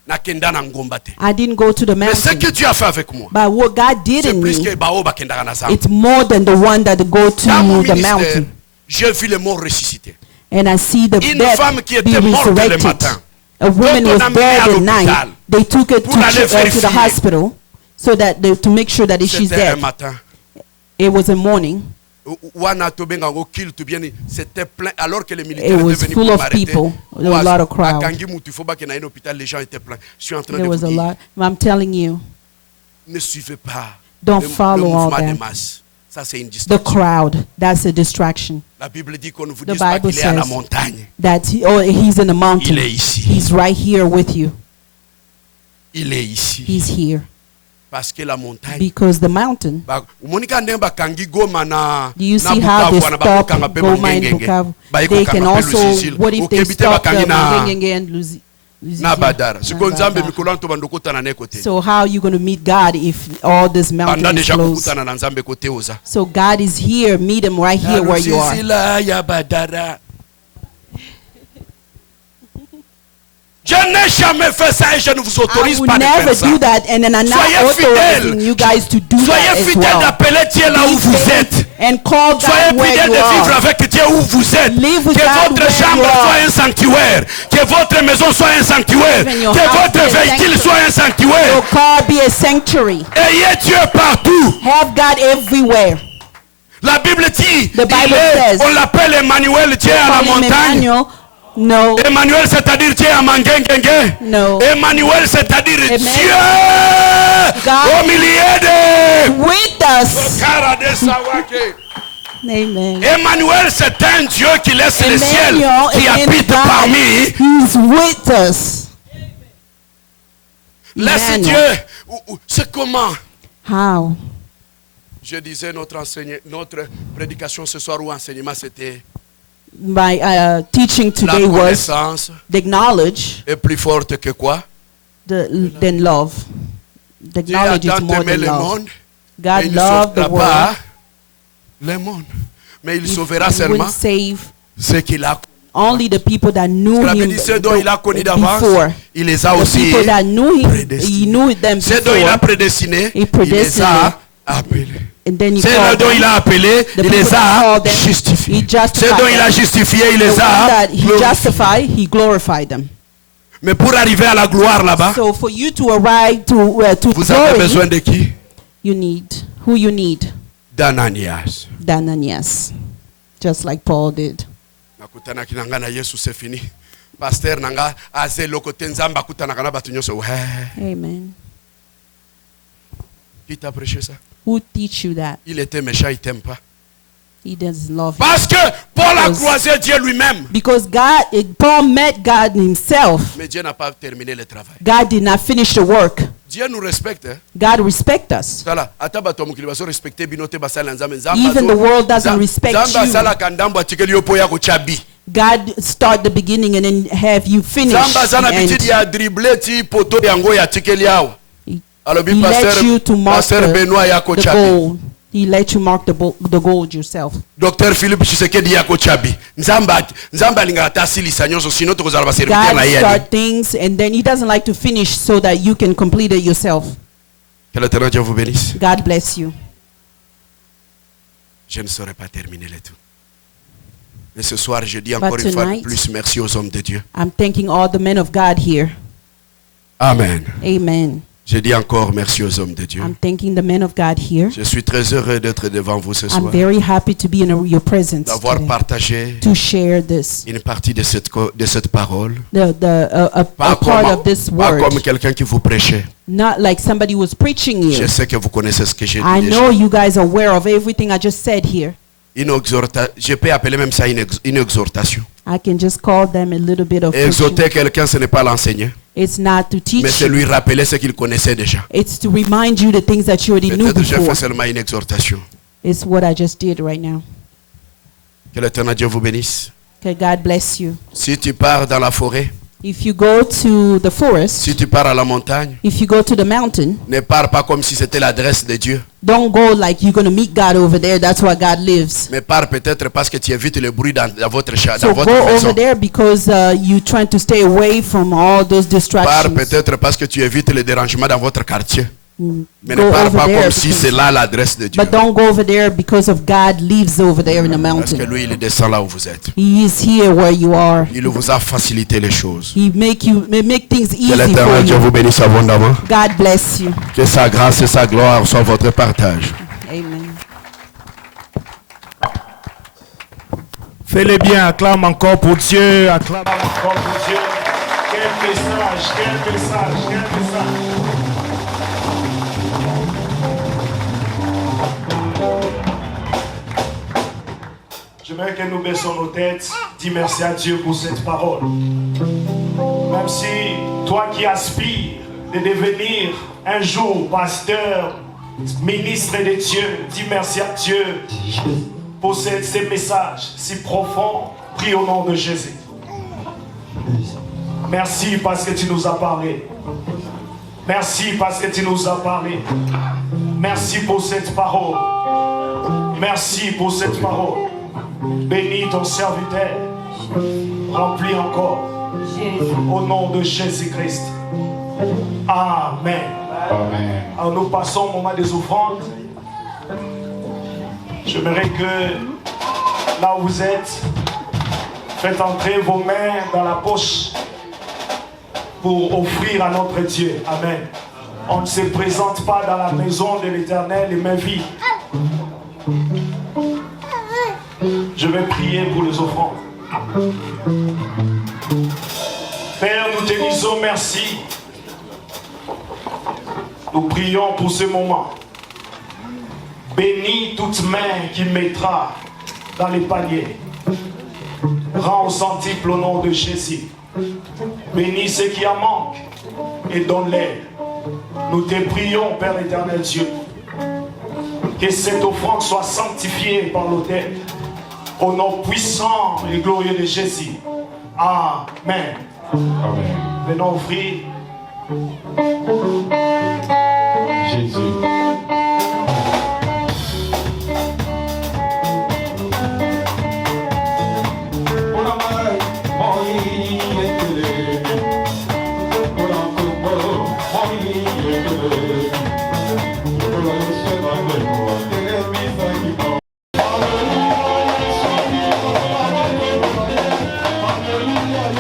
Nakenda na ngomba te. I didn't go to the Mais ce mountain. que Dieu a fait avec moi, But what God did c'est in plus me, que bao bakendaka na zamba. it's more than the one that go Dans mon to the ministère, mountain. j'ai vu les morts ressusciter. And I see the Une dead femme qui be était morte le resurrected. matin. A woman Quand on was a mené à dead at l'hôpital night. They took it pour aller to the vérifier. hospital so that to make sure that she's C'était un dead. matin. It was a morning. Wana tobenga ngo kill to bien, c'était plein alors que les militaires It étaient was venus full pour of m'arrêter. people. There was a lot of crowd. Akangi mutu faut pas que na un hôpital les gens étaient pleins. Je suis en train There de was vous a dire, lot. I'm telling you, ne suivez pas Don't le follow all mouvement de that. masse. Ça c'est une the distraction. crowd, that's a distraction. La Bible dit qu'on ne vous The dise pas Bible qu'il est à la says montagne. that he's in the mountain. Il est ici. He's right here with you. il est ici. He's here. Parce que la montagne. Because the mountain. Umonika ndenge bakangi Goma na Do you na see how they Bukavu, wana stop bakokanga pe Goma and Mangengenge. Bukavu? Bayiko They kanga can pe also, Lusizila. what if they Okebite stop the bakangi na Mangengenge and Lusizila? na Badara. Siko nzambe mikolo anto bandokotana ne kote. So how are you going to meet God if all this mountain Banda is deja closed? kukutana na nzambe kote oza. So God is here. Meet him right here where you are. Lusizila ya Badara. Je n'ai jamais fait ça et je ne vous I autorise will pas de never faire ça. do that, and then I'm not Soyez authorizing fidèles. you guys to do that Soyez as fidèles well. d'appeler Dieu là où Be vous faithful êtes. and call Soyez God where fidèles you de vivre are. avec Dieu où vous êtes. Live with Que God votre where chambre you are. soit un sanctuaire. Que votre maison soit un sanctuaire. Even your Que house votre be a véhicule sanctuary. soit un Your sanctuaire. car be a sanctuary. Ayez Dieu partout. Have God everywhere. La Bible dit, The Bible says, on l'appelle Emmanuel, Dieu à la Call him montagne. Emmanuel. No. Emmanuel, c'est-à-dire Dieu à Mangengenge. No. Emmanuel, c'est-à-dire Amen. Dieu God au milieu de... with us. Cara de Sawake. Amen. Emmanuel, c'est un Dieu qui laisse le ciel, Emmanuel, qui amen, habite God, parmi. He's with us. Laisse Emmanuel. Dieu. C'est comment? How? Je disais notre prédication ce soir ou enseignement, c'était My teaching la today was connaissance the knowledge est plus forte que quoi? than love. The Dieu a knowledge is tant more aimé than le love. monde, mais God il ne loved the sauvera world. pas le monde. Mais il sauvera He seulement wouldn't save ce qu'il a. only the people that knew La him Bible dit, ceux dont il a connu d'avance, before. il les a The aussi people that knew him, he prédestinés. knew them Ceux dont il a before. prédestinés, He il les a predestinated. appelés. And then he Ceux called dont them. il a appelés, The il people les that a called them, justifiés. he justified Ceux dont il a them. justifiés, il The les one a that he glorifiés. justified, he glorified them. Mais pour arriver à la gloire là-bas, So for you to arrive to vous avez glory, besoin de qui? you need who you need. D'Ananias. Ananias, just like Paul did. Nakutana kinanga na Yesu c'est fini. Pasteur nanga aze lokote nzamba kutana kana batu nyoso. Amen. Qui t'a prêché ça? Who teach you that? Il était méchant, il t'aime pas. He doesn't love you. Parce que Paul a Because- croisé Dieu lui-même. Because Paul met God himself. Mais Dieu n'a pas terminé le travail. God did not finish the work. Dieu nous respecte. Hein? God respect us. Sala, ata bato mukili baso respecte binote basala nzambe nzamba. Even the world doesn't respect Nzamba you. sala kandambo atikeli yopo ya kuchabi. God start the beginning and then have you finish. Nzamba sala the end. bitidi ya dribble ti poto yango ya tikeli awa. He Alobi let you to mark Pasteur Benoît yako the chabi. goal. He let you mark the goal yourself. Dr. Philippe Tshisekedi yako chabi. Nzamba linga tasilisa nyonso sino tokozala ba serviteur God na yeye. start things and then he doesn't like to finish so that you can complete it yourself. Que l'Éternel Dieu vous bénisse. God bless you. Je ne saurais pas terminer le tout. Mais ce soir, je dis encore une fois de tonight- plus merci aux hommes de Dieu. I'm thanking all the men of God here. Amen. Amen. Je dis encore merci aux hommes de Dieu. I'm thanking the men of God here. Je suis très heureux d'être devant vous ce I'm soir. very happy to be in your presence D'avoir today, partagé to share this, une partie de cette parole. a part of this pas word. comme quelqu'un qui vous prêchait. Not like somebody was preaching Je you. sais que vous connaissez ce que j'ai I dit know déjà. you guys are aware of everything I just said here. Je peux appeler même ça une exhortation. I can just call them a little bit of preaching. Exhorter quelqu'un, ce n'est pas l'enseigner, It's not to mais teach c'est you. lui rappeler ce qu'il connaissait déjà. It's to remind you the things that you already knew Peut-être je before. fais seulement une exhortation. It's what I just did right now. Que l'Éternel Dieu vous bénisse. Okay, God bless you. Si tu pars dans la forêt, If you go to the forest, si tu pars à la montagne, if you go to the mountain, ne pars pas comme si c'était l'adresse de Dieu, don't go like you're going to meet God over there. That's where God lives. mais pars peut-être parce que tu évites le bruit dans votre So dans go votre maison. over there because you're trying to stay away from all those Pars distractions. peut-être parce que tu évites les dérangements dans votre quartier. Mais ne Go pars over pas there comme si because- c'est là l'adresse de Dieu. But don't go over there because of God lives over there in the Parce que mountain. lui, il descend là où vous êtes. He is here where you are. Il vous a facilité les choses. He make things Que easy for l'Éternel Dieu you. vous bénisse abondamment. God bless you. Que sa grâce et sa gloire soient votre partage. Amen. Fais-le bien, acclame encore pour Dieu, acclame encore pour Dieu. Quel message, quel message, quel message. J'aimerais que nous baissons nos têtes, dis merci à Dieu pour cette parole. Même si toi qui aspires de devenir un jour pasteur, ministre de Dieu. Dis merci à Dieu pour ces messages si profonds. Prie au nom de Jésus. Merci parce que tu nous as parlé. Merci parce que tu nous as parlé. Merci pour cette parole. Merci pour cette parole. Bénis ton serviteur. Remplis encore. Au nom de Jésus-Christ. Amen. Amen. Alors nous passons au moment des offrandes. J'aimerais que là où vous êtes, faites entrer vos mains dans la poche pour offrir à notre Dieu. Amen. On ne se présente pas dans la maison de l'Éternel les mains vides. Je vais prier pour les offrandes. Père, nous te disons merci. Nous prions pour ce moment. Bénis toute main qui mettra dans les paniers. Rends au centuple au nom de Jésus. Bénis ceux qui en manquent et donne-les. Nous te prions, Père éternel Dieu, que cette offrande soit sanctifiée par l'autel. Au nom puissant et glorieux de Jésus. Amen. Amen. Venons offrir. Jésus. Hallelujah,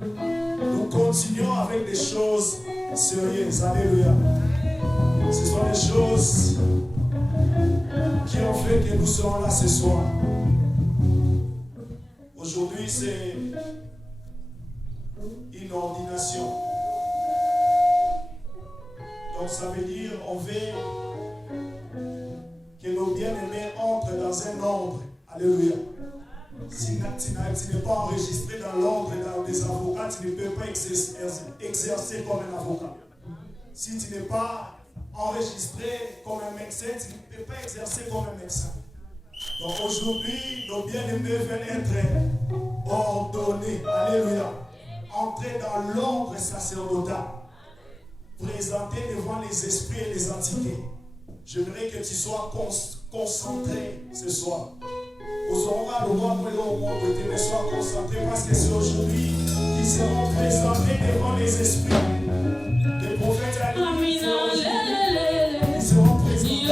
nous continuons avec des choses sérieuses. Alléluia. Ce sont des choses qui ont fait que nous serons là ce soir. Aujourd'hui, c'est une ordination. Donc ça veut dire on veut que nos bien-aimés entrent dans un ordre. Alléluia. Si tu n'es pas enregistré dans l'ordre des avocats, tu ne peux pas exercer comme un avocat. Si tu n'es pas enregistré comme un médecin, tu ne peux pas exercer comme un médecin. Donc aujourd'hui, nos bien-aimés veulent être ordonnés. Alléluia. Entrer dans l'ordre sacerdotal. Présenter devant les esprits et les entités. J'aimerais que tu sois concentré ce soir. Sois concentré parce que c'est aujourd'hui qu'ils seront présentés devant les esprits. Les prophètes ils seront présentés.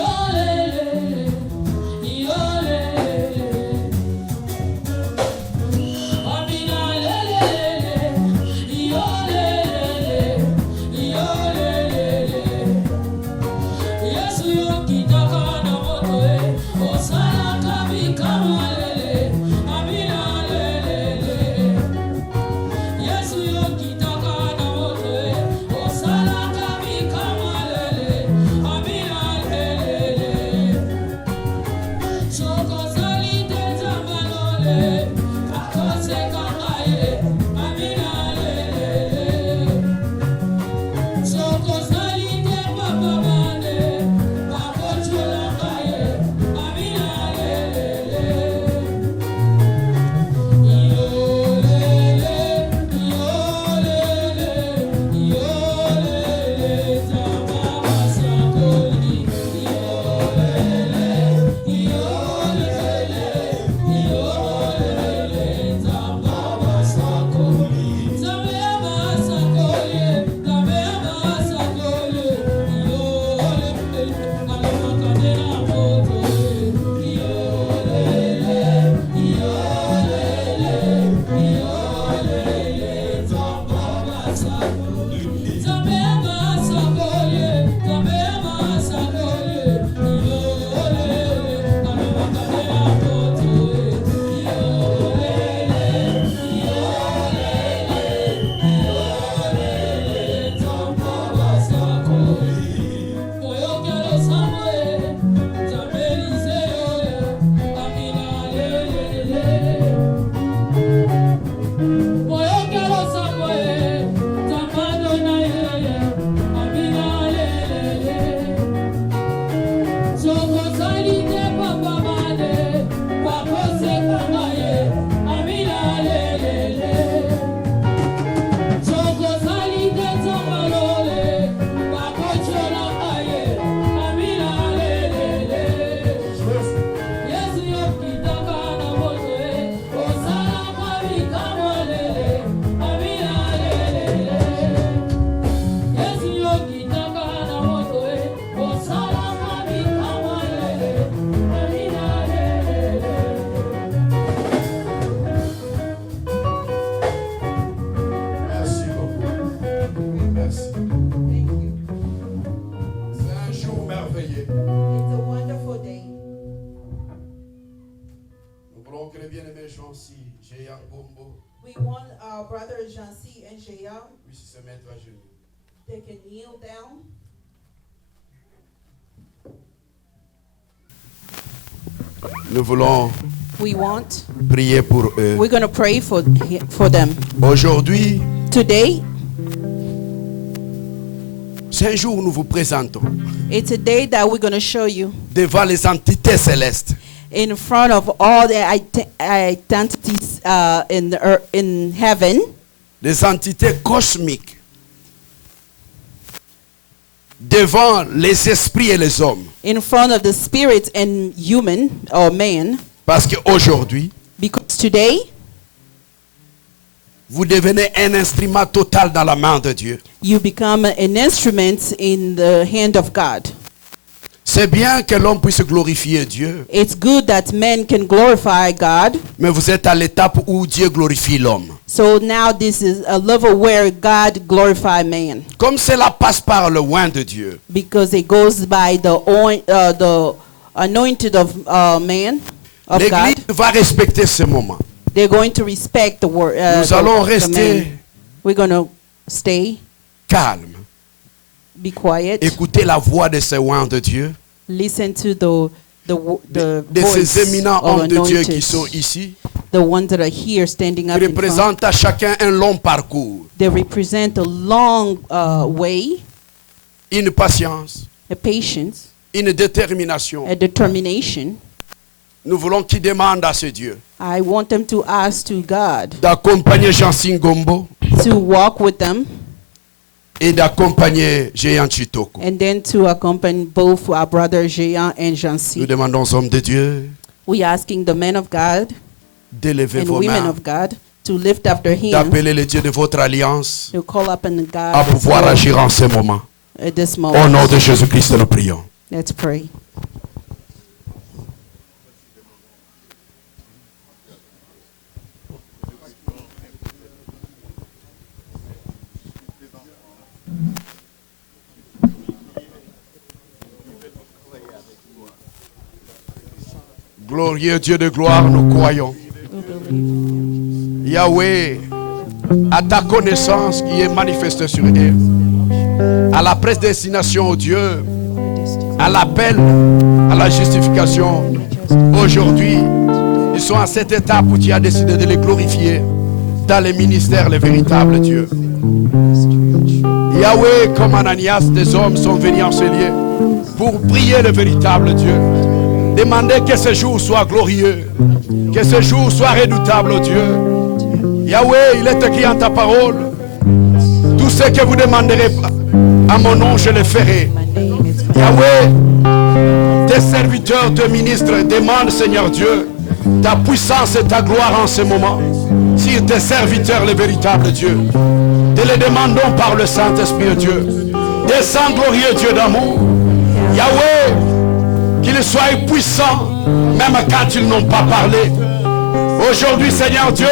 We want our brother Jancy and Jaya. puisse se mettre à genoux. They can kneel down. Nous voulons We want. prier pour eux. We're going to pray for them. Aujourd'hui, Today, c'est un jour où nous vous présentons it's a day that we're going to show you devant les entités célestes in front of all the identities in heaven, les entités cosmiques, devant les esprits et les hommes. in front of the spirit and human or man, Parce qu'aujourd'hui, because today vous devenez un instrument total dans la main de Dieu. you become an instrument in the hand of God. C'est bien que l'homme puisse glorifier Dieu, It's good that men can glorify God. mais vous êtes à l'étape où Dieu glorifie l'homme. So now this is a level where God glorify man, Comme cela passe par le oint de Dieu, because it goes by the anointed of man of l'Église God. va respecter ce moment. They're going to respect the word. Nous allons rester man. We're going to stay, calmes, be quiet, écouter la voix de ce oint de Dieu, listen to the de voice ces éminents of hommes de Dieu qui anointed, sont ici, the ones that are here standing qui up in front. représentent à chacun un long parcours, They represent a long way, une patience, a patience, une détermination. a determination. Nous voulons qu'ils demandent à ce Dieu I want them to ask to God d'accompagner Jean Singombo to walk with them et d'accompagner Géant Chitoko. and then to accompany both our brother Jean and Nous Jancy. demandons aux hommes de Dieu We asking the men of God d'élever and vos women mains, of God to lift up their hands, d'appeler le Dieu de votre alliance to call upon God à pouvoir agir en ce moment. at this Au nom moment. de Jésus-Christ, nous prions. Let's pray. Glorieux Dieu de gloire, nous croyons. Yahweh, à ta connaissance qui est manifestée sur eux, à la prédestination au Dieu, à l'appel, à la justification. Aujourd'hui, ils sont à cette étape où tu as décidé de les glorifier dans les ministères, les véritables dieux. Yahweh, comme Ananias, des hommes sont venus en ce lieu pour prier le véritable Dieu. Demandez que ce jour soit glorieux, que ce jour soit redoutable, oh Dieu. Yahweh, il est écrit en ta parole, tout ce que vous demanderez à mon nom, je le ferai. Yahweh, tes serviteurs, tes ministres demandent, Seigneur Dieu, ta puissance et ta gloire en ce moment sur tes serviteurs, le véritable Dieu. Te les demandons par le Saint-Esprit, Dieu. Descends, glorieux Dieu d'amour. Yahweh, qu'ils soient puissants, même quand ils n'ont pas parlé. Aujourd'hui, Seigneur Dieu,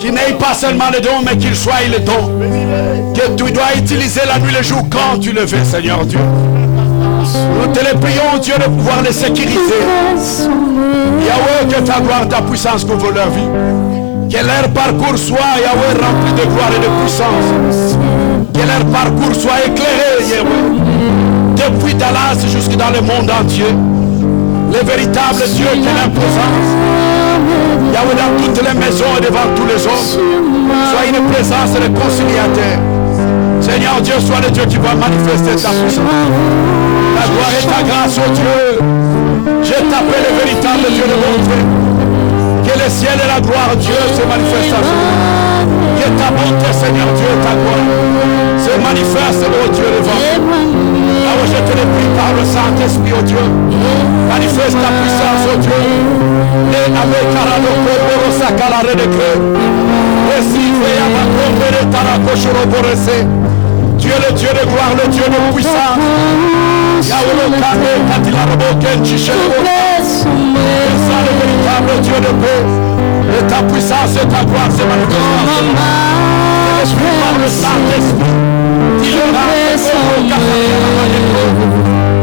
qu'ils n'aient pas seulement le don, mais qu'ils soient le don. Que tu dois utiliser la nuit, le jour, quand tu le veux, Seigneur Dieu. Nous te les prions, Dieu, de pouvoir les sécuriser. Yahweh, que ta gloire, ta puissance couvre leur vie. Que leur parcours soit, Yahweh, rempli de gloire et de puissance. Que leur parcours soit éclairé, Yahweh. Depuis Dallas jusque dans le monde entier. Le véritable Dieu qui est en présence. Yahweh, dans toutes les maisons et devant tous les hommes. Sois une présence réconciliateur. Seigneur Dieu, sois le Dieu qui va manifester ta puissance. Ta gloire et ta grâce, oh Dieu. Je t'appelle le véritable Dieu de bonté. Que le ciel et la gloire, Dieu, se manifestent à nous. Que ta bonté, Seigneur Dieu, ta gloire, se manifeste, oh Dieu, devant nous. Là où je te le prie par le Saint-Esprit, oh Dieu. Manifeste ta puissance, oh Dieu. Et avec Karadoko, Borosa, Kalare de Cré. Récive et Abakombe de Tarakoshoro Borese. Dieu le Dieu de gloire, le Dieu de puissance. Yahweh le Kame, Katilarabo, Kenchishelo. C'est le véritable Dieu de paix. Et ta puissance et ta gloire se manifestent. Par le Saint-Esprit. Il est là,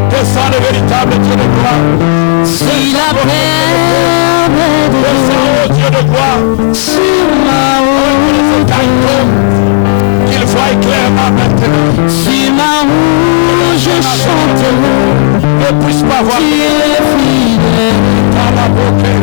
descend le véritable Dieu de gloire. Si la Descend au Dieu de gloire. Qu'il voie clairement maintenant. si ma roue je chante, Ne puisse pas voir il est fidèle, dans la beauté.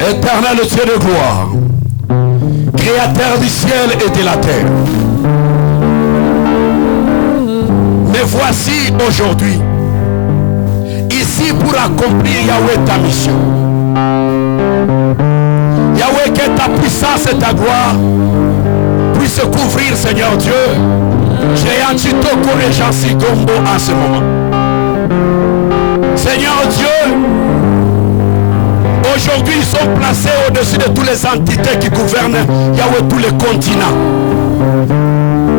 Éternel Dieu de gloire, créateur du ciel et de la terre. Me voici aujourd'hui, ici pour accomplir, Yahweh, ta mission. Yahweh, que ta puissance et ta gloire puissent couvrir, Seigneur Dieu, J'ai un Chitoko et Jansi Gombo en ce moment. Seigneur Dieu, aujourd'hui ils sont placés au-dessus de toutes les entités qui gouvernent Yahweh tous les continents.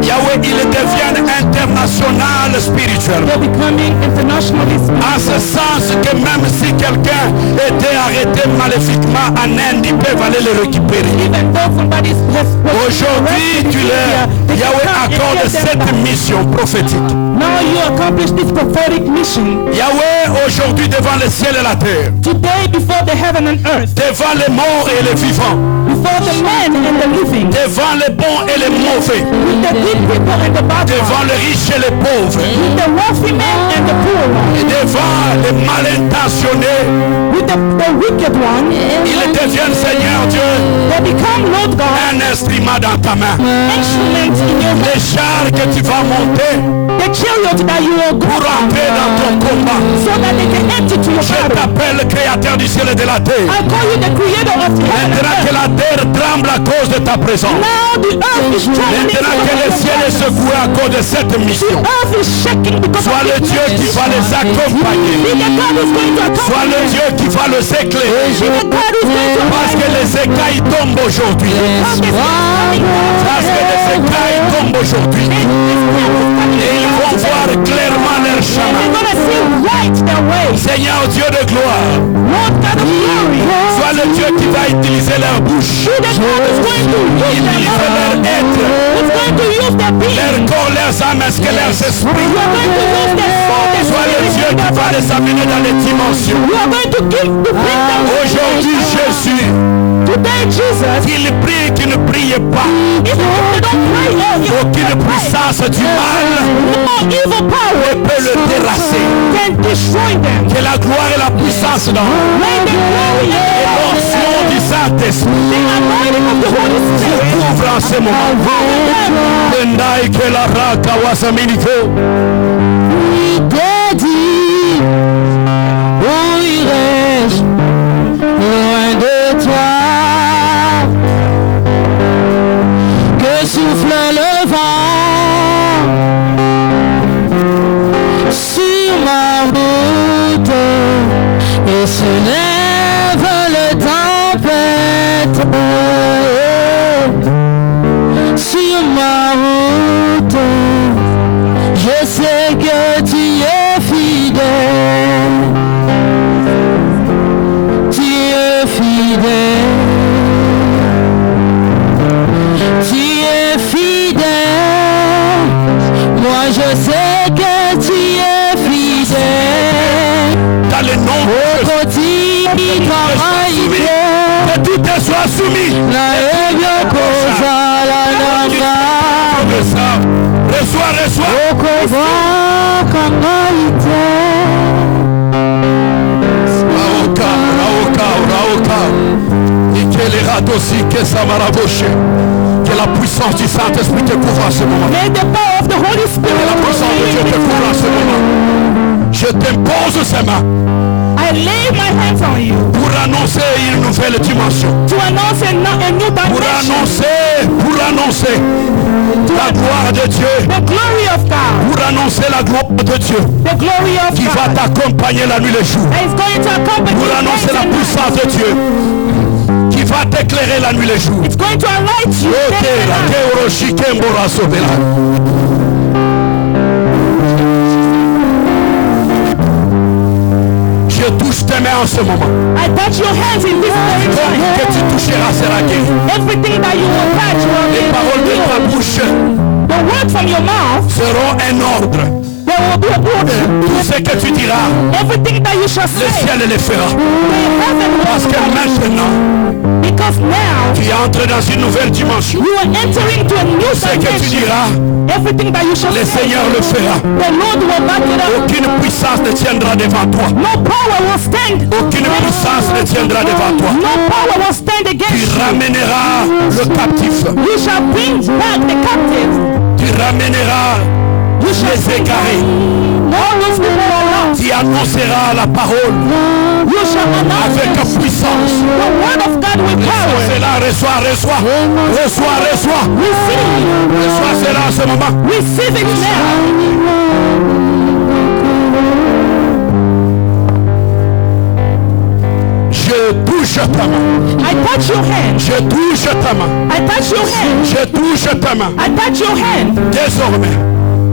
Yahweh, ils deviennent international spirituel. They're becoming internationally En ce sens que même si quelqu'un était arrêté maléfiquement en Inde, ils peuvent aller le récupérer. even though somebody's Aujourd'hui, Yahweh accorde cette mission prophétique. now you accomplish this prophetic mission. Yahweh, aujourd'hui, devant le ciel et la terre, Today before the heaven and earth, devant les morts et les vivants, before the men and the living, devant les bons et les mauvais, with the good people and the bad devant ones, les riches et les pauvres, with the wealthy men and the poor ones, et devant les mal intentionnés, with the wicked ones, ils deviennent, Seigneur Dieu, they become Lord God, un instrument dans ta main. instruments in your hand, Les chars que tu vas monter the chariot that you will go pour entrer dans ton combat. so that they can enter to your Je battle. t'appelle le créateur du ciel et de la terre. I call you the creator of the heaven and Maintenant que earth. la terre tremble à cause de ta présence. Now the earth is trembling. Maintenant que le ciel est secoué à cause de cette mission. Earth is shaking because Sois of le this Dieu qui message. va les accompagner. Be the God who's going to Sois accompany le them. Dieu qui va les éclairer. Be the God who's going to Parce que les écailles tombent aujourd'hui. Parce que les écailles tombent aujourd'hui. Et ils vont voir clairement leur They're chemin. gonna see right their way. Seigneur Dieu de gloire, Lord God of glory. sois le Dieu qui va utiliser leur bouche, Be the God who's going to use their utiliser leur mouth. être, Who's going to use their being. leur corps, leurs âmes, ainsi que leurs esprits. You are going to use their soul, their Sois le Dieu spirit, qui va les amener dans les dimensions. You are going to bring them. Aujourd'hui, Jésus, Today, Jesus, qu'il prie, qu'il ne prie pas. even if they don't pray, Aucune puissance du mal no evil power ne peut le terrasser. can destroy them. Que la gloire et la puissance dans May the glory and l'onction du Saint-Esprit the anointing of the Holy Spirit couvre en ce moment. Pendai que la raka wasaminiko. dit, où irai-je loin de toi? Que souffle le vent sur ma route et se lève le tempête sur ma route. Je sais que tu es fidèle, tu es fidèle, tu es fidèle. Moi je sais que tu es fidèle. Dans le nom de Jésus, que tout te soit soumis. Reçois. Raoka. Et que les rats aussi, que ça m'a rabouché. Que la puissance du Saint-Esprit te couvre en ce moment. May the power of the Holy Que Spirit la puissance de Dieu te couvre en ce moment. Je t'impose ces mains I lay my hands on you pour annoncer une nouvelle dimension. to announce a new dimension. Pour annoncer la gloire de Dieu. The glory of God. Pour annoncer la gloire de Dieu The glory of qui va God. t'accompagner la nuit et le jour. That is going to accompany Pour you annoncer night la and night. puissance de Dieu qui va t'éclairer la nuit et le jour. It's going to enlighten you Ok, day and la night. Keoroshi Kembora Sobela. Je touche tes mains en ce moment. I touch your hands in this very Tout time. que tu toucheras sera guéri. Everything that you will touch will Les be paroles de ta healed. bouche The words from your mouth, seront un ordre. there will be an order. Tout ce que tu diras, Everything that you shall le say, ciel le fera. the heaven Parce que will maintenant, because now tu entres dans une nouvelle dimension. you are entering to a new Ce que tu dimension. diras, Everything that you shall le say, Seigneur le fera. the Lord will back it up. Aucune puissance ne tiendra devant toi. No power will stand. Aucune puissance ne tiendra devant toi. No power will stand Tu against you. ramèneras le captif. You shall bring back the captives. Tu ramèneras You shall les bring égarés. all those people along. Tu annonceras la parole You shall announce avec the puissance. word of God with power. Cela reçois, reçois. Reçois, reçois. Receive. Reçois cela en ce moment. Receive it now. Je touche ta main. I touch your hand. Je touche ta main. I touch your hand. Je touche ta main. I touch your hand. Désormais,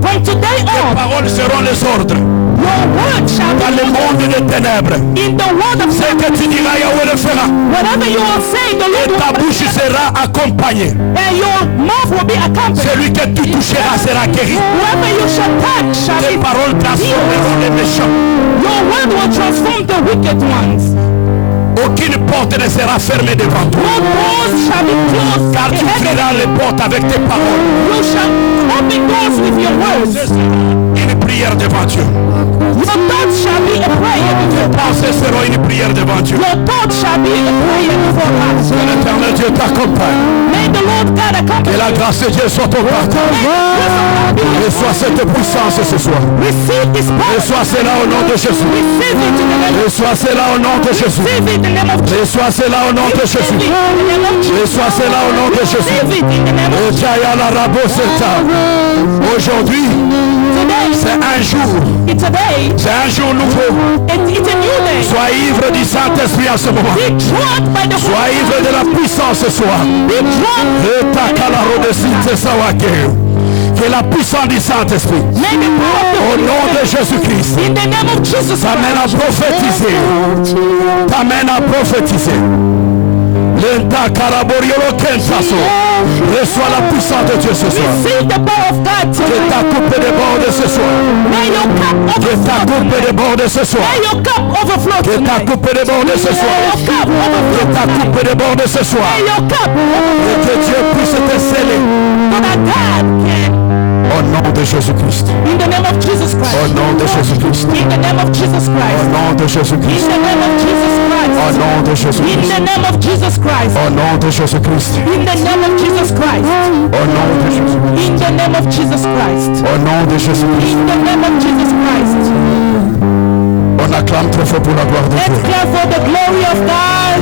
From today les on, paroles seront les ordres. your word shall Dans le be monde des ténèbres, in the word of ce que tu diras, Yahweh le fera. whatever you are saying, the Et Lord ta will bouche sera accompagnée. and your mouth will be accompanied. Celui que tu toucheras sera guéri. Whoever you shall touch shall Tes be paroles transformeront les méchants. your word will transform the wicked ones. Aucune porte ne sera fermée devant toi. No doors shall be closed. Car tu ahead of ouvriras les portes avec tes paroles. you shall open doors with your words. Une prière devant Dieu. Your thoughts shall be a prayer Tes before God. pensées seront une prière devant Dieu. Your thoughts shall be a prayer before God. Que l'éternel Dieu t'accompagne. May the Lord God accompany Que la you. grâce de Dieu soit au partage. Reçois cette puissance ce soir. Receive this power. Reçois cela au nom de Jésus. Receive it in the name of Reçois cela au nom de Jésus. Receive it in the name of Jesus. Reçois cela au nom de Receive Jésus. it in the name of Jesus. Reçois cela au nom de Jésus. Receive it in the name of Jesus. Aujourd'hui, Today, c'est un jour. it's a day. C'est un jour nouveau. It's a new day. Sois ivre du Saint-Esprit en ce moment. Be drunk by the Sois Holy ivre de la puissance ce soir. Be drunk. Que la puissance du Saint-Esprit, May the power of au the nom de Jésus-Christ, in the name of Jesus t'amène à Christ. prophétiser. T'amène à prophétiser. Lenta caraboriolo kensaso. Reçois la puissance de Dieu ce soir. Receive the power of God Que today. ta coupe déborde ce soir. May your cup Que ta overflow coupe tonight. déborde ce soir. May your cup overflow Que ta tonight. coupe déborde ce soir. May your cup Que overflow ta tonight. coupe déborde ce soir. May your cup Et overflow que Dieu puisse te sceller. so that God can, Au nom de Jésus-Christ. in the name of Jesus Au Christ. nom de Jésus-Christ. In the name of Jesus Au Christ. nom de In Jésus-Christ. the name of Jesus Au Christ. nom de In Jésus-Christ. the name of Jesus Christ. Au nom de Jésus-Christ. In the name of Jesus Christ. Au nom de Jésus-Christ. In the name of Jesus Christ. Au nom de Jésus-Christ. In the name of Jesus Christ. On acclame très fort pour la gloire de Let's Dieu. clap for the glory of God.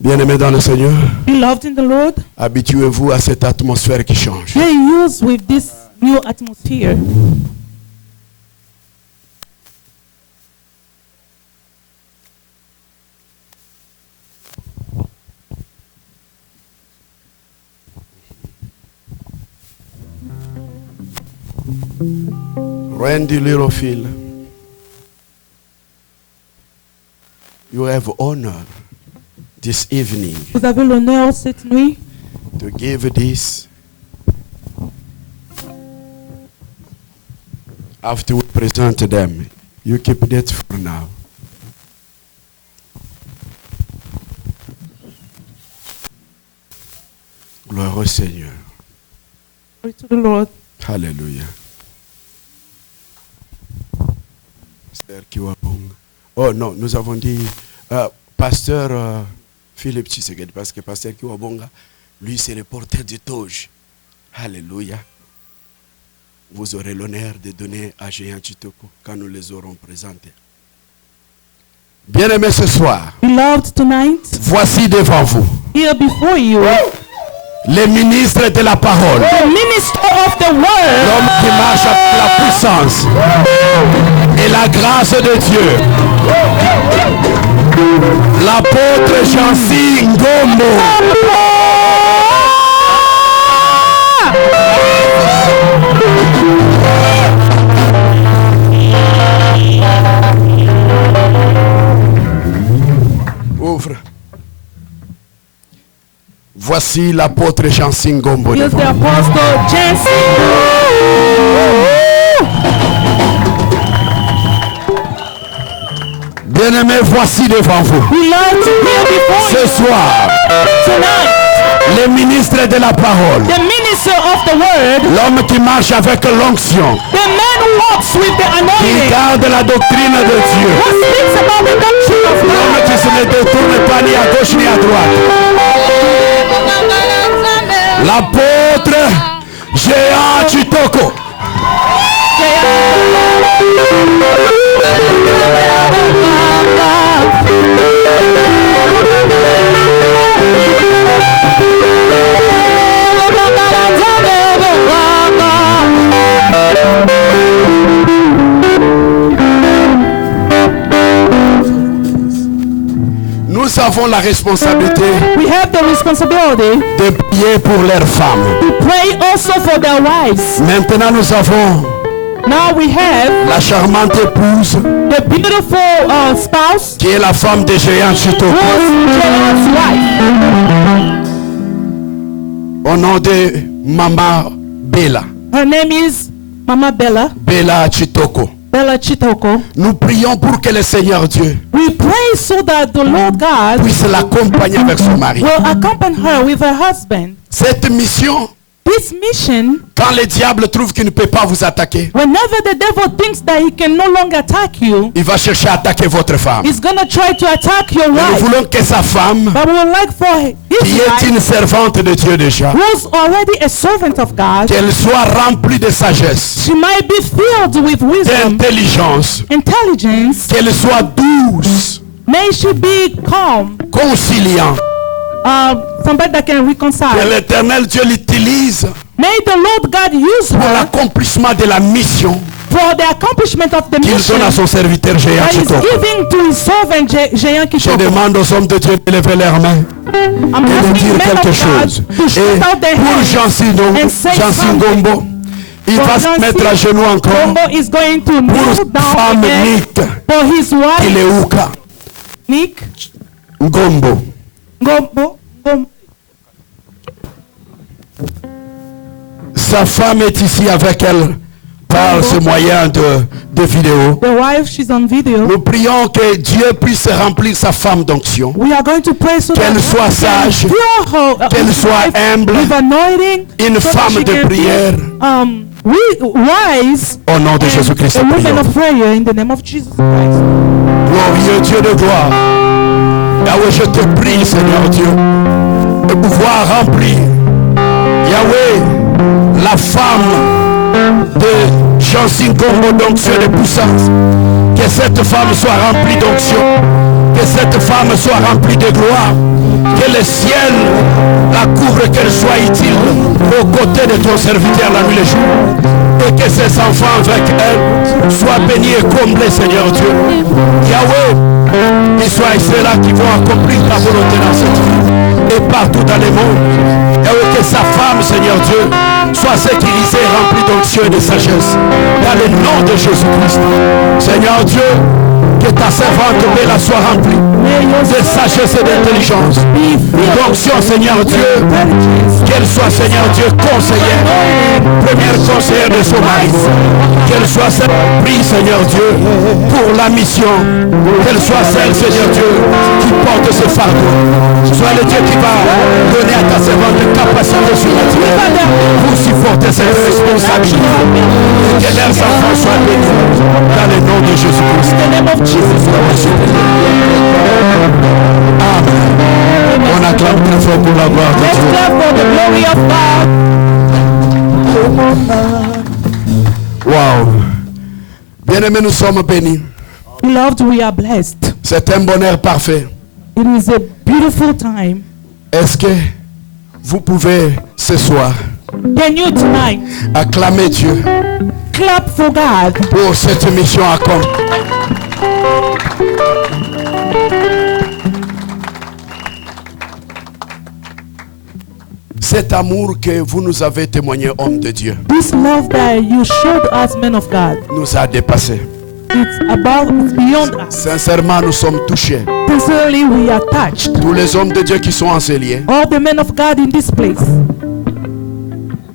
Bien-aimés dans le Seigneur, Beloved in the Lord, habituez-vous à cette atmosphère qui change. get used with this new atmosphere. Randy Littlefield, you have honor this evening Vous avez l'honneur cette nuit to give this after we present them. You keep that for now. Gloire au Seigneur. Glory to the Lord. Alléluia. Pasteur Kiwabonga. Oh non, nous avons dit Pasteur Philippe Tshisekedi, parce que Pasteur Kiwabonga, lui, c'est le porteur du Toge. Alléluia. Vous aurez l'honneur de donner à Géant Chitoko quand nous les aurons présentés. Bien-aimés ce soir, Beloved, tonight, voici devant vous here before you, les ministres de la parole. the minister of the word, L'homme qui marche avec la puissance et la grâce de Dieu. L'apôtre Jansi Ngombo. Ouvre. Voici l'apôtre Jansi Ngombo. here's devant the vous. apostle Jansen. Bien-aimés, voici devant vous. Beloved, here before Ce you soir, tonight, les ministres de la parole. the minister of the word, L'homme qui marche avec l'onction. the man who walks with the Qui anointing, garde la doctrine de Dieu. who speaks about the doctrine of L'homme God. qui se ne détourne pas ni à gauche ni à droite. L'apôtre Géant Chitoko. Nous avons la responsabilité We have the responsibility de prier pour leurs femmes. to pray also for their wives. Maintenant, nous avons Now we have la charmante épouse the beautiful spouse qui est la femme de Géant Chitoko. who's Jael's wife. Au nom de Mama Bella. Her name is Mama Bella, Bella Chitoko. Bella Chitoko. Nous prions pour que le Seigneur Dieu We pray so that the Lord God puisse l'accompagner avec son mari. will accompany her with her husband. Cette mission, This mission, quand le diable trouve qu'il ne peut pas vous attaquer, whenever the devil thinks that he can no longer attack you, il va chercher à attaquer votre femme. he's gonna try to attack your Mais nous wife. voulons que sa femme, But we would like for his qui est wife, une servante de Dieu déjà, who's already a servant of God, qu'elle soit remplie de sagesse, she might be filled with wisdom, d'intelligence, intelligence. qu'elle soit douce, May she be calm, conciliant. somebody that can Que reconcile. l'Éternel Dieu l'utilise May the Lord God use pour her l'accomplissement de la mission for the accomplishment of the qu'il mission donne à son serviteur Géant that is Chitoko. giving to his servant Jean Je Kitoko. demande aux hommes de Dieu de lever leurs mains I'm et de asking dire men quelque of God chose. to Et shoot out their pour hands Jansi and say Jansi something. Ngombo, il For va se Jansi mettre à genoux encore Ngombo is going to kneel pour down femme again Nick for his wife Kileuka Nick Ngombo. Ngombo. Sa femme est ici avec elle par ce moyen de vidéo. The wife, she's on video. Nous prions que Dieu puisse remplir sa femme d'onction, We are going to pray so qu'elle that soit he can sage, fill her, qu'elle his soit wife humble, with anointing, une so that femme she de can be, prière. wise, Au nom de Jésus-Christ, a woman prions. of prayer in the name of Jesus Christ. Glorieux Dieu de gloire. Yahweh, je te prie, Seigneur Dieu, de pouvoir remplir, Yahweh, la femme de Jansi Ngombo d'onction et de puissance. Que cette femme soit remplie d'onction. Que cette femme soit remplie de gloire. Que le ciel la couvre, qu'elle soit utile aux côtés de ton serviteur la nuit et le jour. Et que ses enfants avec elle soient bénis et comblés, Seigneur Dieu. Yahweh, qu'ils soient ceux-là qui vont accomplir ta volonté dans cette vie et partout dans le monde. que sa femme, Seigneur Dieu, soit sécurisée, remplie d'onction et de sagesse. Dans le nom de Jésus-Christ. Seigneur Dieu, que ta servante Bella soit remplie de sagesse et d'intelligence. D'onction, Seigneur Dieu, qu'elle soit, Seigneur Dieu, conseillère, première conseillère de son mari. Qu'elle soit celle prise, Seigneur Dieu, pour la mission. Qu'elle soit celle, Seigneur Dieu, qui porte ce fardeau. Sois le Dieu qui va donner à ta servante une capacité surnaturelle pour supporter cette responsabilité. Que leurs enfants soient bénis dans le nom de Jésus-Christ. Amen. On acclame très fort pour la gloire de Dieu. Let's clap for the glory of God. Wow. Bien-aimés, nous sommes bénis. Beloved, we are blessed. C'est un bonheur parfait. It is a beautiful time. Est-ce que vous pouvez ce soir Can you tonight acclamer Dieu clap for God pour cette mission accomplie? Cet amour que vous nous avez témoigné, homme de Dieu, This love that you showed us, men of God, nous a dépassés. it's beyond us. Sincèrement, nous sommes touchés. Sincerely, we are touched. Tous les hommes de Dieu qui sont en ces lieux, All the men of God in this place,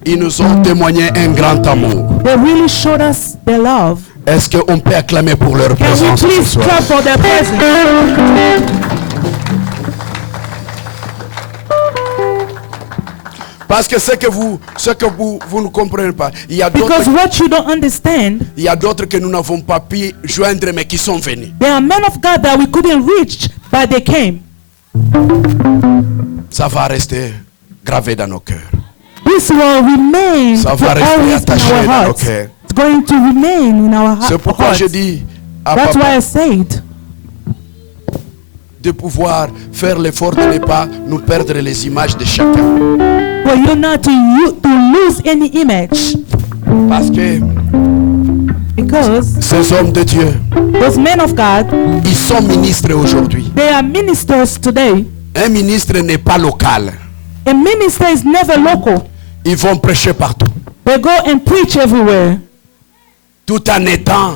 ils nous ont témoigné un grand amour. they really showed us their love. Est-ce qu'on peut acclamer pour leur Can we présence ce please soir? clap for their presence? Parce que ce que vous ne comprenez pas, il y a Because d'autres, what you don't understand, il y a d'autres que nous n'avons pas pu joindre mais qui sont venus. there are men of God that we couldn't reach, but they came. Ça va rester gravé dans nos cœurs. This will remain Ça for va rester always in attaché our dans nos hearts. cœurs. It's going to remain in our C'est pourquoi je hearts. dis à That's why papa I said de pouvoir faire l'effort de ne pas nous perdre les images de chacun. for you not to lose any image, Parce que because ces hommes de Dieu, those men of God, ils sont ministres aujourd'hui. they are ministers today. Un ministre n'est pas local. A minister is never local. Ils vont prêcher partout. They go and preach everywhere. Tout en étant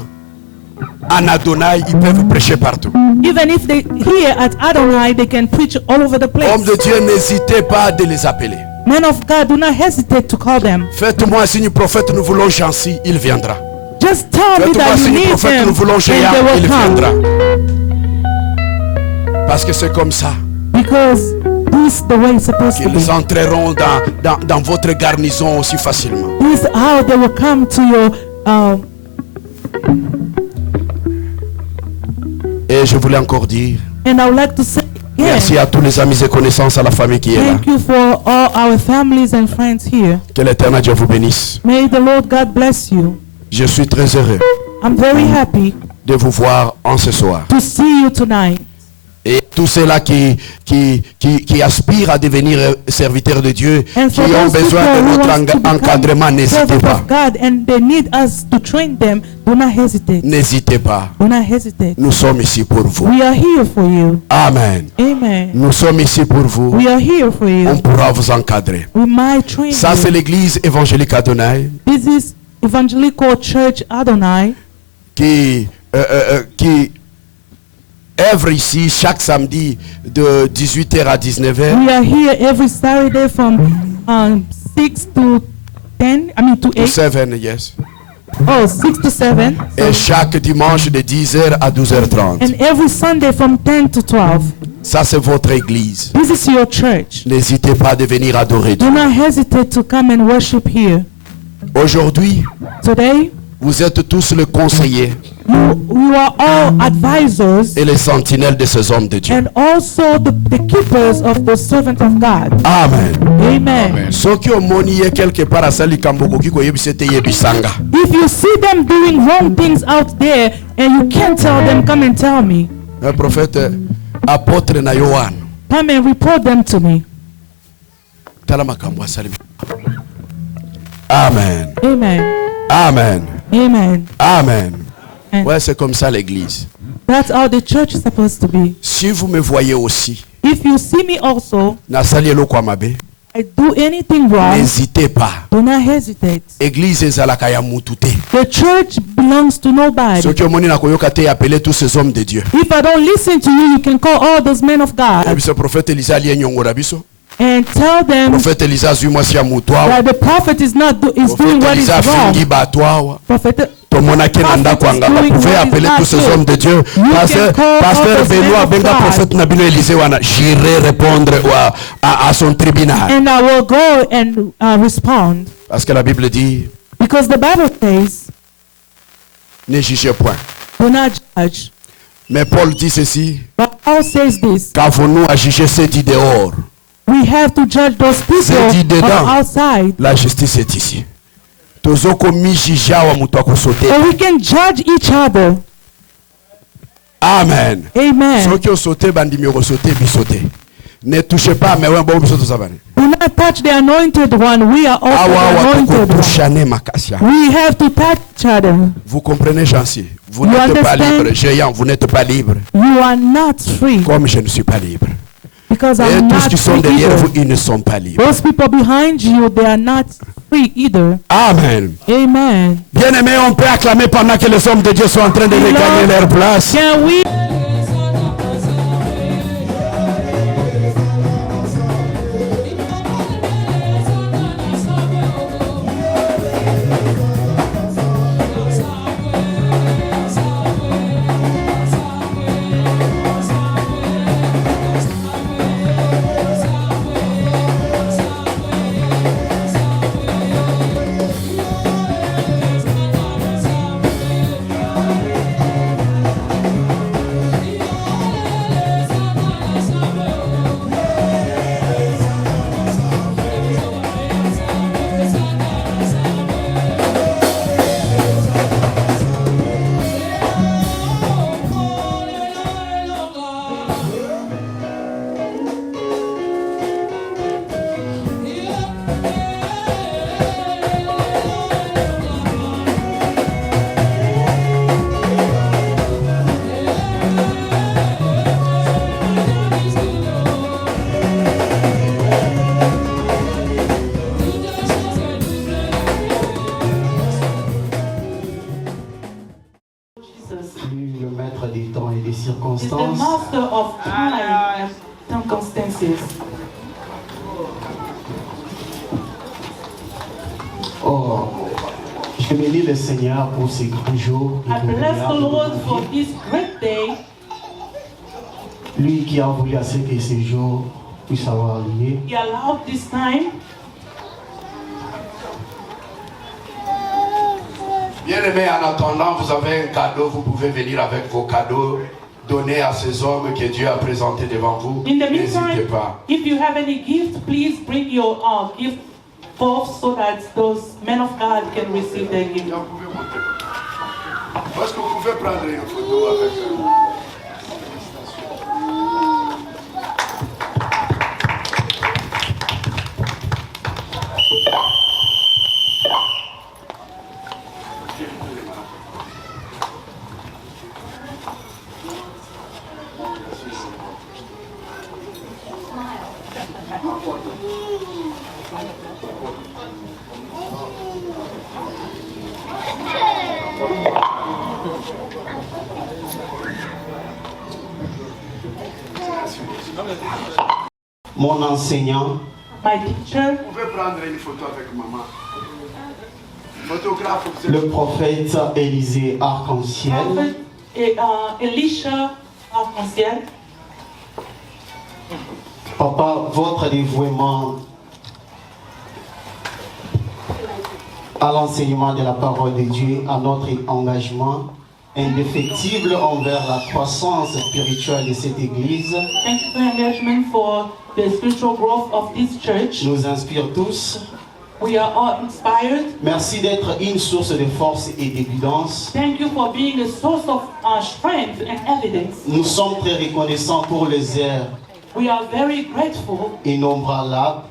en Adonai, ils peuvent prêcher partout. Even if they here at Adonai, they can preach all over the place. Hommes de Dieu, n'hésitez pas de les appeler. Men of God, do not hesitate to call them. Faites-moi un signe prophète, nous voulons Jancy, il viendra. Just tell me Faites-moi un that you signe need prophète, them, nous voulons and Géant, they il will viendra. come. Parce que c'est comme ça Because this is the way it's supposed to be. qu'ils entreront dans votre garnison aussi facilement. This is how they will come to your. Et je voulais encore dire And I would like to say again, merci à tous les amis et connaissances, à la famille qui est là. thank you for all our families and friends here. Que l'Éternel Dieu vous bénisse. May the Lord God bless you. Je suis très heureux I'm very happy de vous voir en ce soir. to see you tonight. Et tous ceux-là qui aspirent à devenir serviteurs de Dieu, And qui for ont those besoin people de who notre want to become encadrement, n'hésitez servants pas. of God and they need us to train them, do not hesitate. N'hésitez pas. Do not hesitate. Nous sommes ici pour vous. We are here for you. Amen. Amen. Nous sommes ici pour vous. We are here for On you. pourra vous encadrer. We might train Ça, c'est you. l'église évangélique Adonai This is Evangelical Church Adonai qui œuvre ici chaque samedi de 18h à 19h. We are here every Saturday from 6 to 10, to 8. 7, yes. Oh, 6 to 7. Et chaque dimanche de 10h à 12h30. And every Sunday from 10 to 12. Ça, c'est votre église. This is your church. N'hésitez pas à venir adorer Dieu. Do not hesitate to come and worship here. Aujourd'hui, Today, vous êtes tous les conseillers you are all advisors et les sentinelles de ces hommes de Dieu. and also the keepers of the servant of God. Amen. Amen. Soki omoni ye quelque part asali kamboko kiko yebisete yebisanga. If you see them doing wrong things out there and you can't tell them, come and tell me. Un prophète apôtre na Yohan. Come and report them to me. Tala makambo asali. Amen. Amen. Amen. Amen. Amen. And Ouais, c'est comme ça l'église. that's how the church is supposed to be. Si vous me voyez aussi, If you see me also, nasali eloko amabe, I do anything wrong, n'hésitez pas. do not hesitate. Église ezalaka ya mutu te. The church belongs to nobody. Soki omoni na koyoka te, appelez tous ces hommes de Dieu. If I don't listen to you, you can call all those men of God Biso prophète Elisa ali nyongora biso. and tell them Prophète Elisa azui mwasi ya mutu awa. that the prophet is not is doing Prophète what is Elisa afingi wrong. bato awa. Prophet, Tomonaki na ndako anga. Vous pouvez appeler tous ces hommes de Dieu. Pasteur Benoît benga prophète na bino Élisée wana. J'irai répondre à son tribunal. and I will go and respond, Parce que la Bible dit, because the Bible says, ne jugez point. do not judge. Mais Paul dit ceci, But Paul says this: qu'avons-nous à juger ceux qui dehors? we have to judge those C'est dit people dedans. on outside. La justice est ici. Tozoko mi jija wa mutu akosote. So we can judge each other. Amen. Amen. Soki osote bandimi okosote bisote. Ne touchez pas mais ouais bon bisoto savane. Do not touch the anointed one. We are also Awa the wa anointed one. tukushane makasia. We have to touch each other. Vous comprenez, Jancy? Vous You n'êtes pas understand? libre. Géant, vous n'êtes pas libre. You are not free Comme je ne suis pas libre. because Et I'm tous not qui sont free derrière either. vous, ils ne sont pas libres. Those people behind you, they are not free either. Amen. Amen. Bien aimé, on peut acclamer pendant que les hommes de Dieu sont en train de regagner leur place. Can we? Lui, le maître des temps et des Is the circonstances. master of time and circumstances. Oh, je bénis le Seigneur pour ces grands jours. I bless the Lord for this great day. Lui qui a voulu à ce que ces jours puissent avoir lieu. He allowed this time. Bien aimé, en attendant, vous avez un cadeau, vous pouvez venir avec vos cadeaux, donner à ces hommes que Dieu a présentés devant vous. In the N'hésitez meantime, pas. if you have any gift, please bring your gift forth so that those men of God can receive their gift. Vous pouvez monter. Est-ce que vous pouvez prendre une photo avec eux? Mon enseignant, My teacher, Vous pouvez prendre une photo avec maman. Photographe, vous êtes... le prophète Élisée Arc-en-Ciel, Prophet Elisha Arc-en-Ciel. Papa, votre dévouement à l'enseignement de la parole de Dieu, à notre engagement indéfectible envers la croissance spirituelle de cette église, Thank you for your engagement for the spiritual growth of this church. nous inspire tous. We are all inspired. Merci d'être une source de force et d'évidence. Thank you for being a source of strength and evidence. Nous sommes très reconnaissants pour les heures We are very grateful innombrables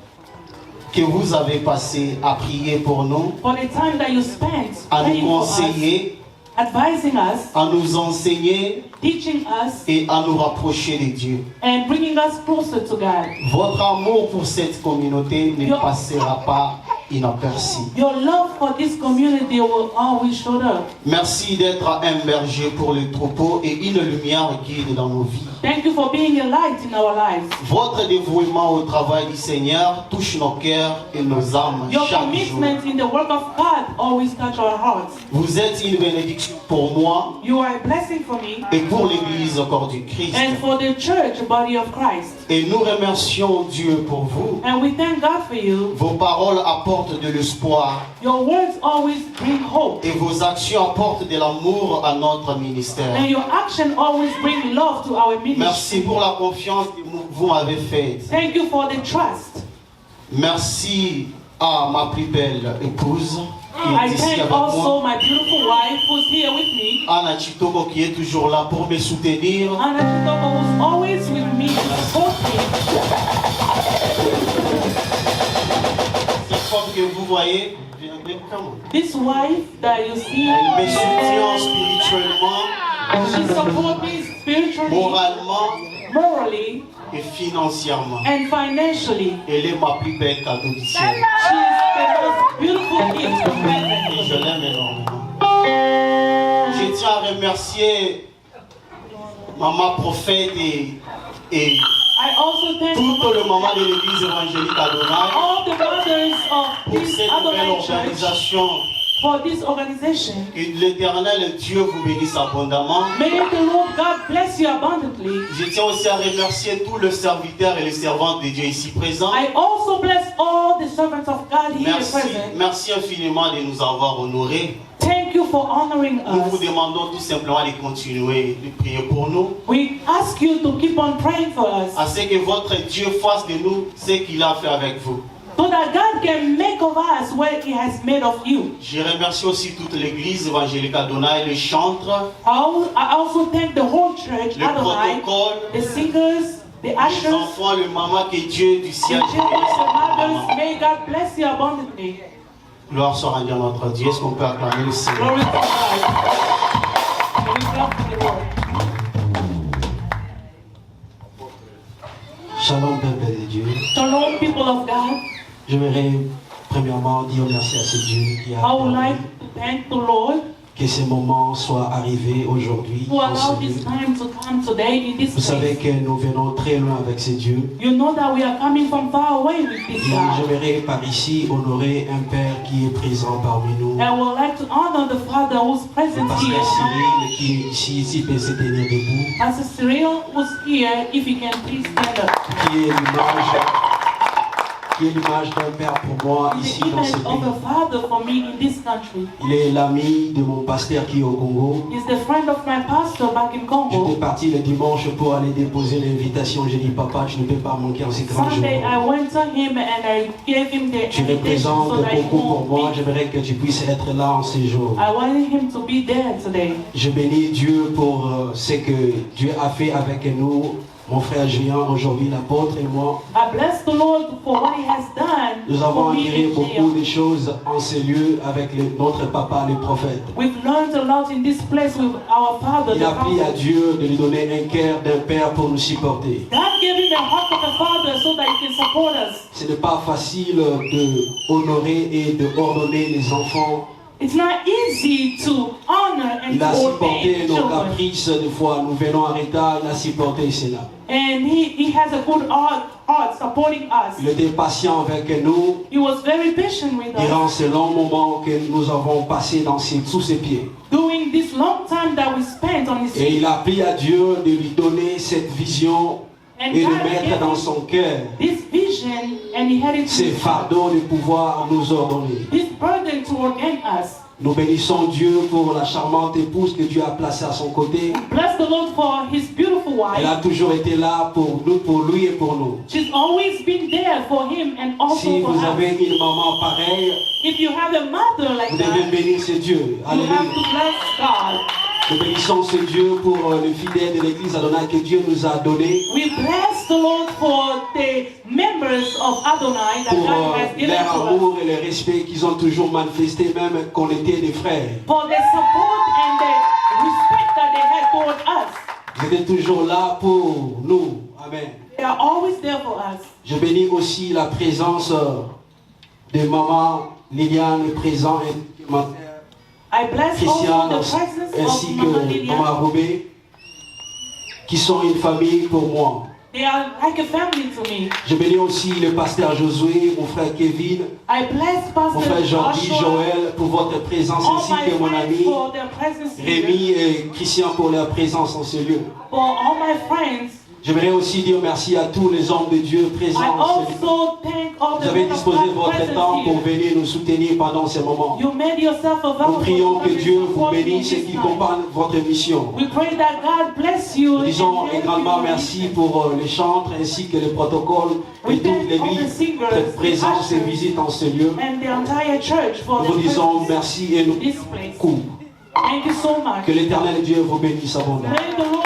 que vous avez passées à prier pour nous, for the time that you spent à praying nous for us, conseiller, advising us, à nous enseigner teaching us, et à nous rapprocher de Dieu. and bringing us closer to God. Votre amour pour cette communauté ne passera pas inaperçu. Your love for this community will always show up. Merci d'être un berger pour les troupeaux et une lumière guide dans nos vies. Thank you for being a light in our lives. Votre dévouement au travail du Seigneur touche nos cœurs et nos âmes Your chaque jour. commitment in the work of God always touch our hearts. Vous êtes une bénédiction pour moi You are a blessing for me et pour l'Église au corps du Christ. and for the church body of Christ. Et nous remercions Dieu pour vous. And we thank God for you. Vos paroles apportent de l'espoir Your words always bring hope. et vos actions apportent de l'amour à notre ministère. And your action always bring love to our ministry. Merci pour la confiance que vous m'avez faite. Thank you for the trust. Merci à ma plus belle épouse qui I est ici thank avec also moi. my beautiful wife who's here with me. Anna Chitoko qui est toujours là pour me soutenir. Anna Chitoko who's always with me to support me. Cette femme que vous voyez, This wife that you see, elle me soutient spirituellement, she supports me spiritually, moralement morally, et financièrement. and financially. Elle est ma plus belle cadeau du ciel. She is the most beautiful gift from Et heaven. je l'aime énormément. Je tiens à remercier Maman Prophète et I also thank tout le moment de l'église évangélique Adonai all the mothers of pour this cette nouvelle Adonai Church organisation. for this organization. Que l'Éternel Dieu vous bénisse abondamment. May the Lord God bless you abundantly. Je tiens aussi à remercier tous les serviteurs et les servantes de Dieu ici présents. I also bless all the servants of God here Merci, present. merci infiniment de nous avoir honorés. Thank you for honoring Nous vous us. demandons tout simplement de continuer de prier pour nous, We ask you to keep on praying for us à ce que votre Dieu fasse de nous ce qu'il a fait avec vous. so that God can make of us what He has made of you. Je remercie aussi toute l'église évangélique Adonai, les chantres, I also thank the whole church, le Adonai, protocole, the singers, the les ushers, enfants, le maman, que Dieu du the ciel children, bénisse the mothers. abondamment. May God bless you abundantly. Gloire soit rendue à notre Dieu. Est-ce qu'on peut acclamer le Seigneur? Glory to God. May we clap for the Lord. Shalom, peuple de Dieu. Shalom, people of God. J'aimerais premièrement dire merci à ce Dieu qui a I would permis like to thank the Lord que ces moments soient arrivés aujourd'hui who dans allowed ce lieu. this time to come today in this Vous savez place. que nous venons très loin avec ce Dieu. You know that we are coming from far away with Et this God. j'aimerais par ici honorer un Père qui est présent parmi nous. I would like to honor the Father who's Le present pasteur here. Cyril qui est ici peut se tenir debout. Pastor Cyril who's here, if you can please stand up. Qui est l'image d'un Père pour moi He's ici the dans ce image of pays. a father for me in this country. Il est l'ami de mon pasteur qui est au Congo. He's the friend of my pastor back in J'étais Congo. parti le dimanche pour aller déposer l'invitation. J'ai dit, papa, je ne peux pas manquer en ces grands jours. Sunday I went to him and I gave him the Tu invitation représentes so that he beaucoup pour moi. won't be. J'aimerais que tu puisses être là en ces jours. I wanted him to be there today. Je bénis Dieu pour ce que Dieu a fait avec nous. Mon frère Julien, aujourd'hui l'apôtre et moi, I bless the Lord for what he has done nous avons for me admiré in beaucoup here. de choses en ces lieux avec notre papa, le prophète. We've learned a lot in this place with our father, Il the a pris à prophet. Dieu de lui donner un cœur d'un père pour nous supporter. God gave him the heart of a father so that he can support us. Ce n'est pas facile de honorer et de ordonner les enfants. It's not easy to honor and Il a to supporté obey nos children. caprices, des fois nous venons en retard, il a supporté cela. And he has a good heart supporting us. Il était patient avec nous He was very patient with durant us ces longs moments que nous avons passés sous ses pieds. during this long time that we spent on his Et feet. il a pris à Dieu de lui donner cette vision And et de God mettre gave dans him son cœur this vision and he had it ces fardeaux de pouvoir nous ordonner. this burden to ordain us. Nous bénissons Dieu pour la charmante épouse que Dieu a placée à son côté. Bless the Lord for his beautiful Elle a wife. toujours été là pour nous, pour lui et pour nous. She's always been there for him and also Si for vous us. avez une maman pareille, If you have a mother like vous devez that, bénir ce Dieu. you have Alléluia. to bless God. Nous bénissons ce Dieu pour le fidèle de l'église Adonai que Dieu nous a donné, We bless the Lord for the members of Adonai that pour God has given leur to us, amour et le respect qu'ils ont toujours manifesté, même qu'on était des frères. for the support and the êtes toujours là pour nous. Amen. They are always there for us. Je bénis aussi la présence de maman Liliane, présent et ma I bless Christiane, also the presence ainsi of Mama que Lilian. maman Robé, qui sont une famille pour moi. They are like a family to me. Je bénis aussi le pasteur Josué, mon frère Kevin, I bless mon frère Pastor Jean-Guy, Joshua, Joël pour votre présence, all ainsi my que mon friends ami for their presence here. Rémi et Christian pour leur présence en ce lieu. For all my friends, J'aimerais aussi dire merci à tous les hommes de Dieu I présents en ce lieu. also thank all Vous the avez men of disposé God votre present temps pour here. venir nous soutenir pendant ces moments. You made yourself Nous available prions to que come Dieu and vous support me bénisse et this qu'il time. comprenne votre mission. We pray that God bless you. Nous disons and help également you. merci pour les chantres ainsi que les protocoles et toutes les vies de présence et visite en ce lieu. And the entire church for Nous the vous disons presence merci et nous in this place. couvrons. Thank you so much. Que l'Éternel Dieu vous bénisse abondamment. May the Lord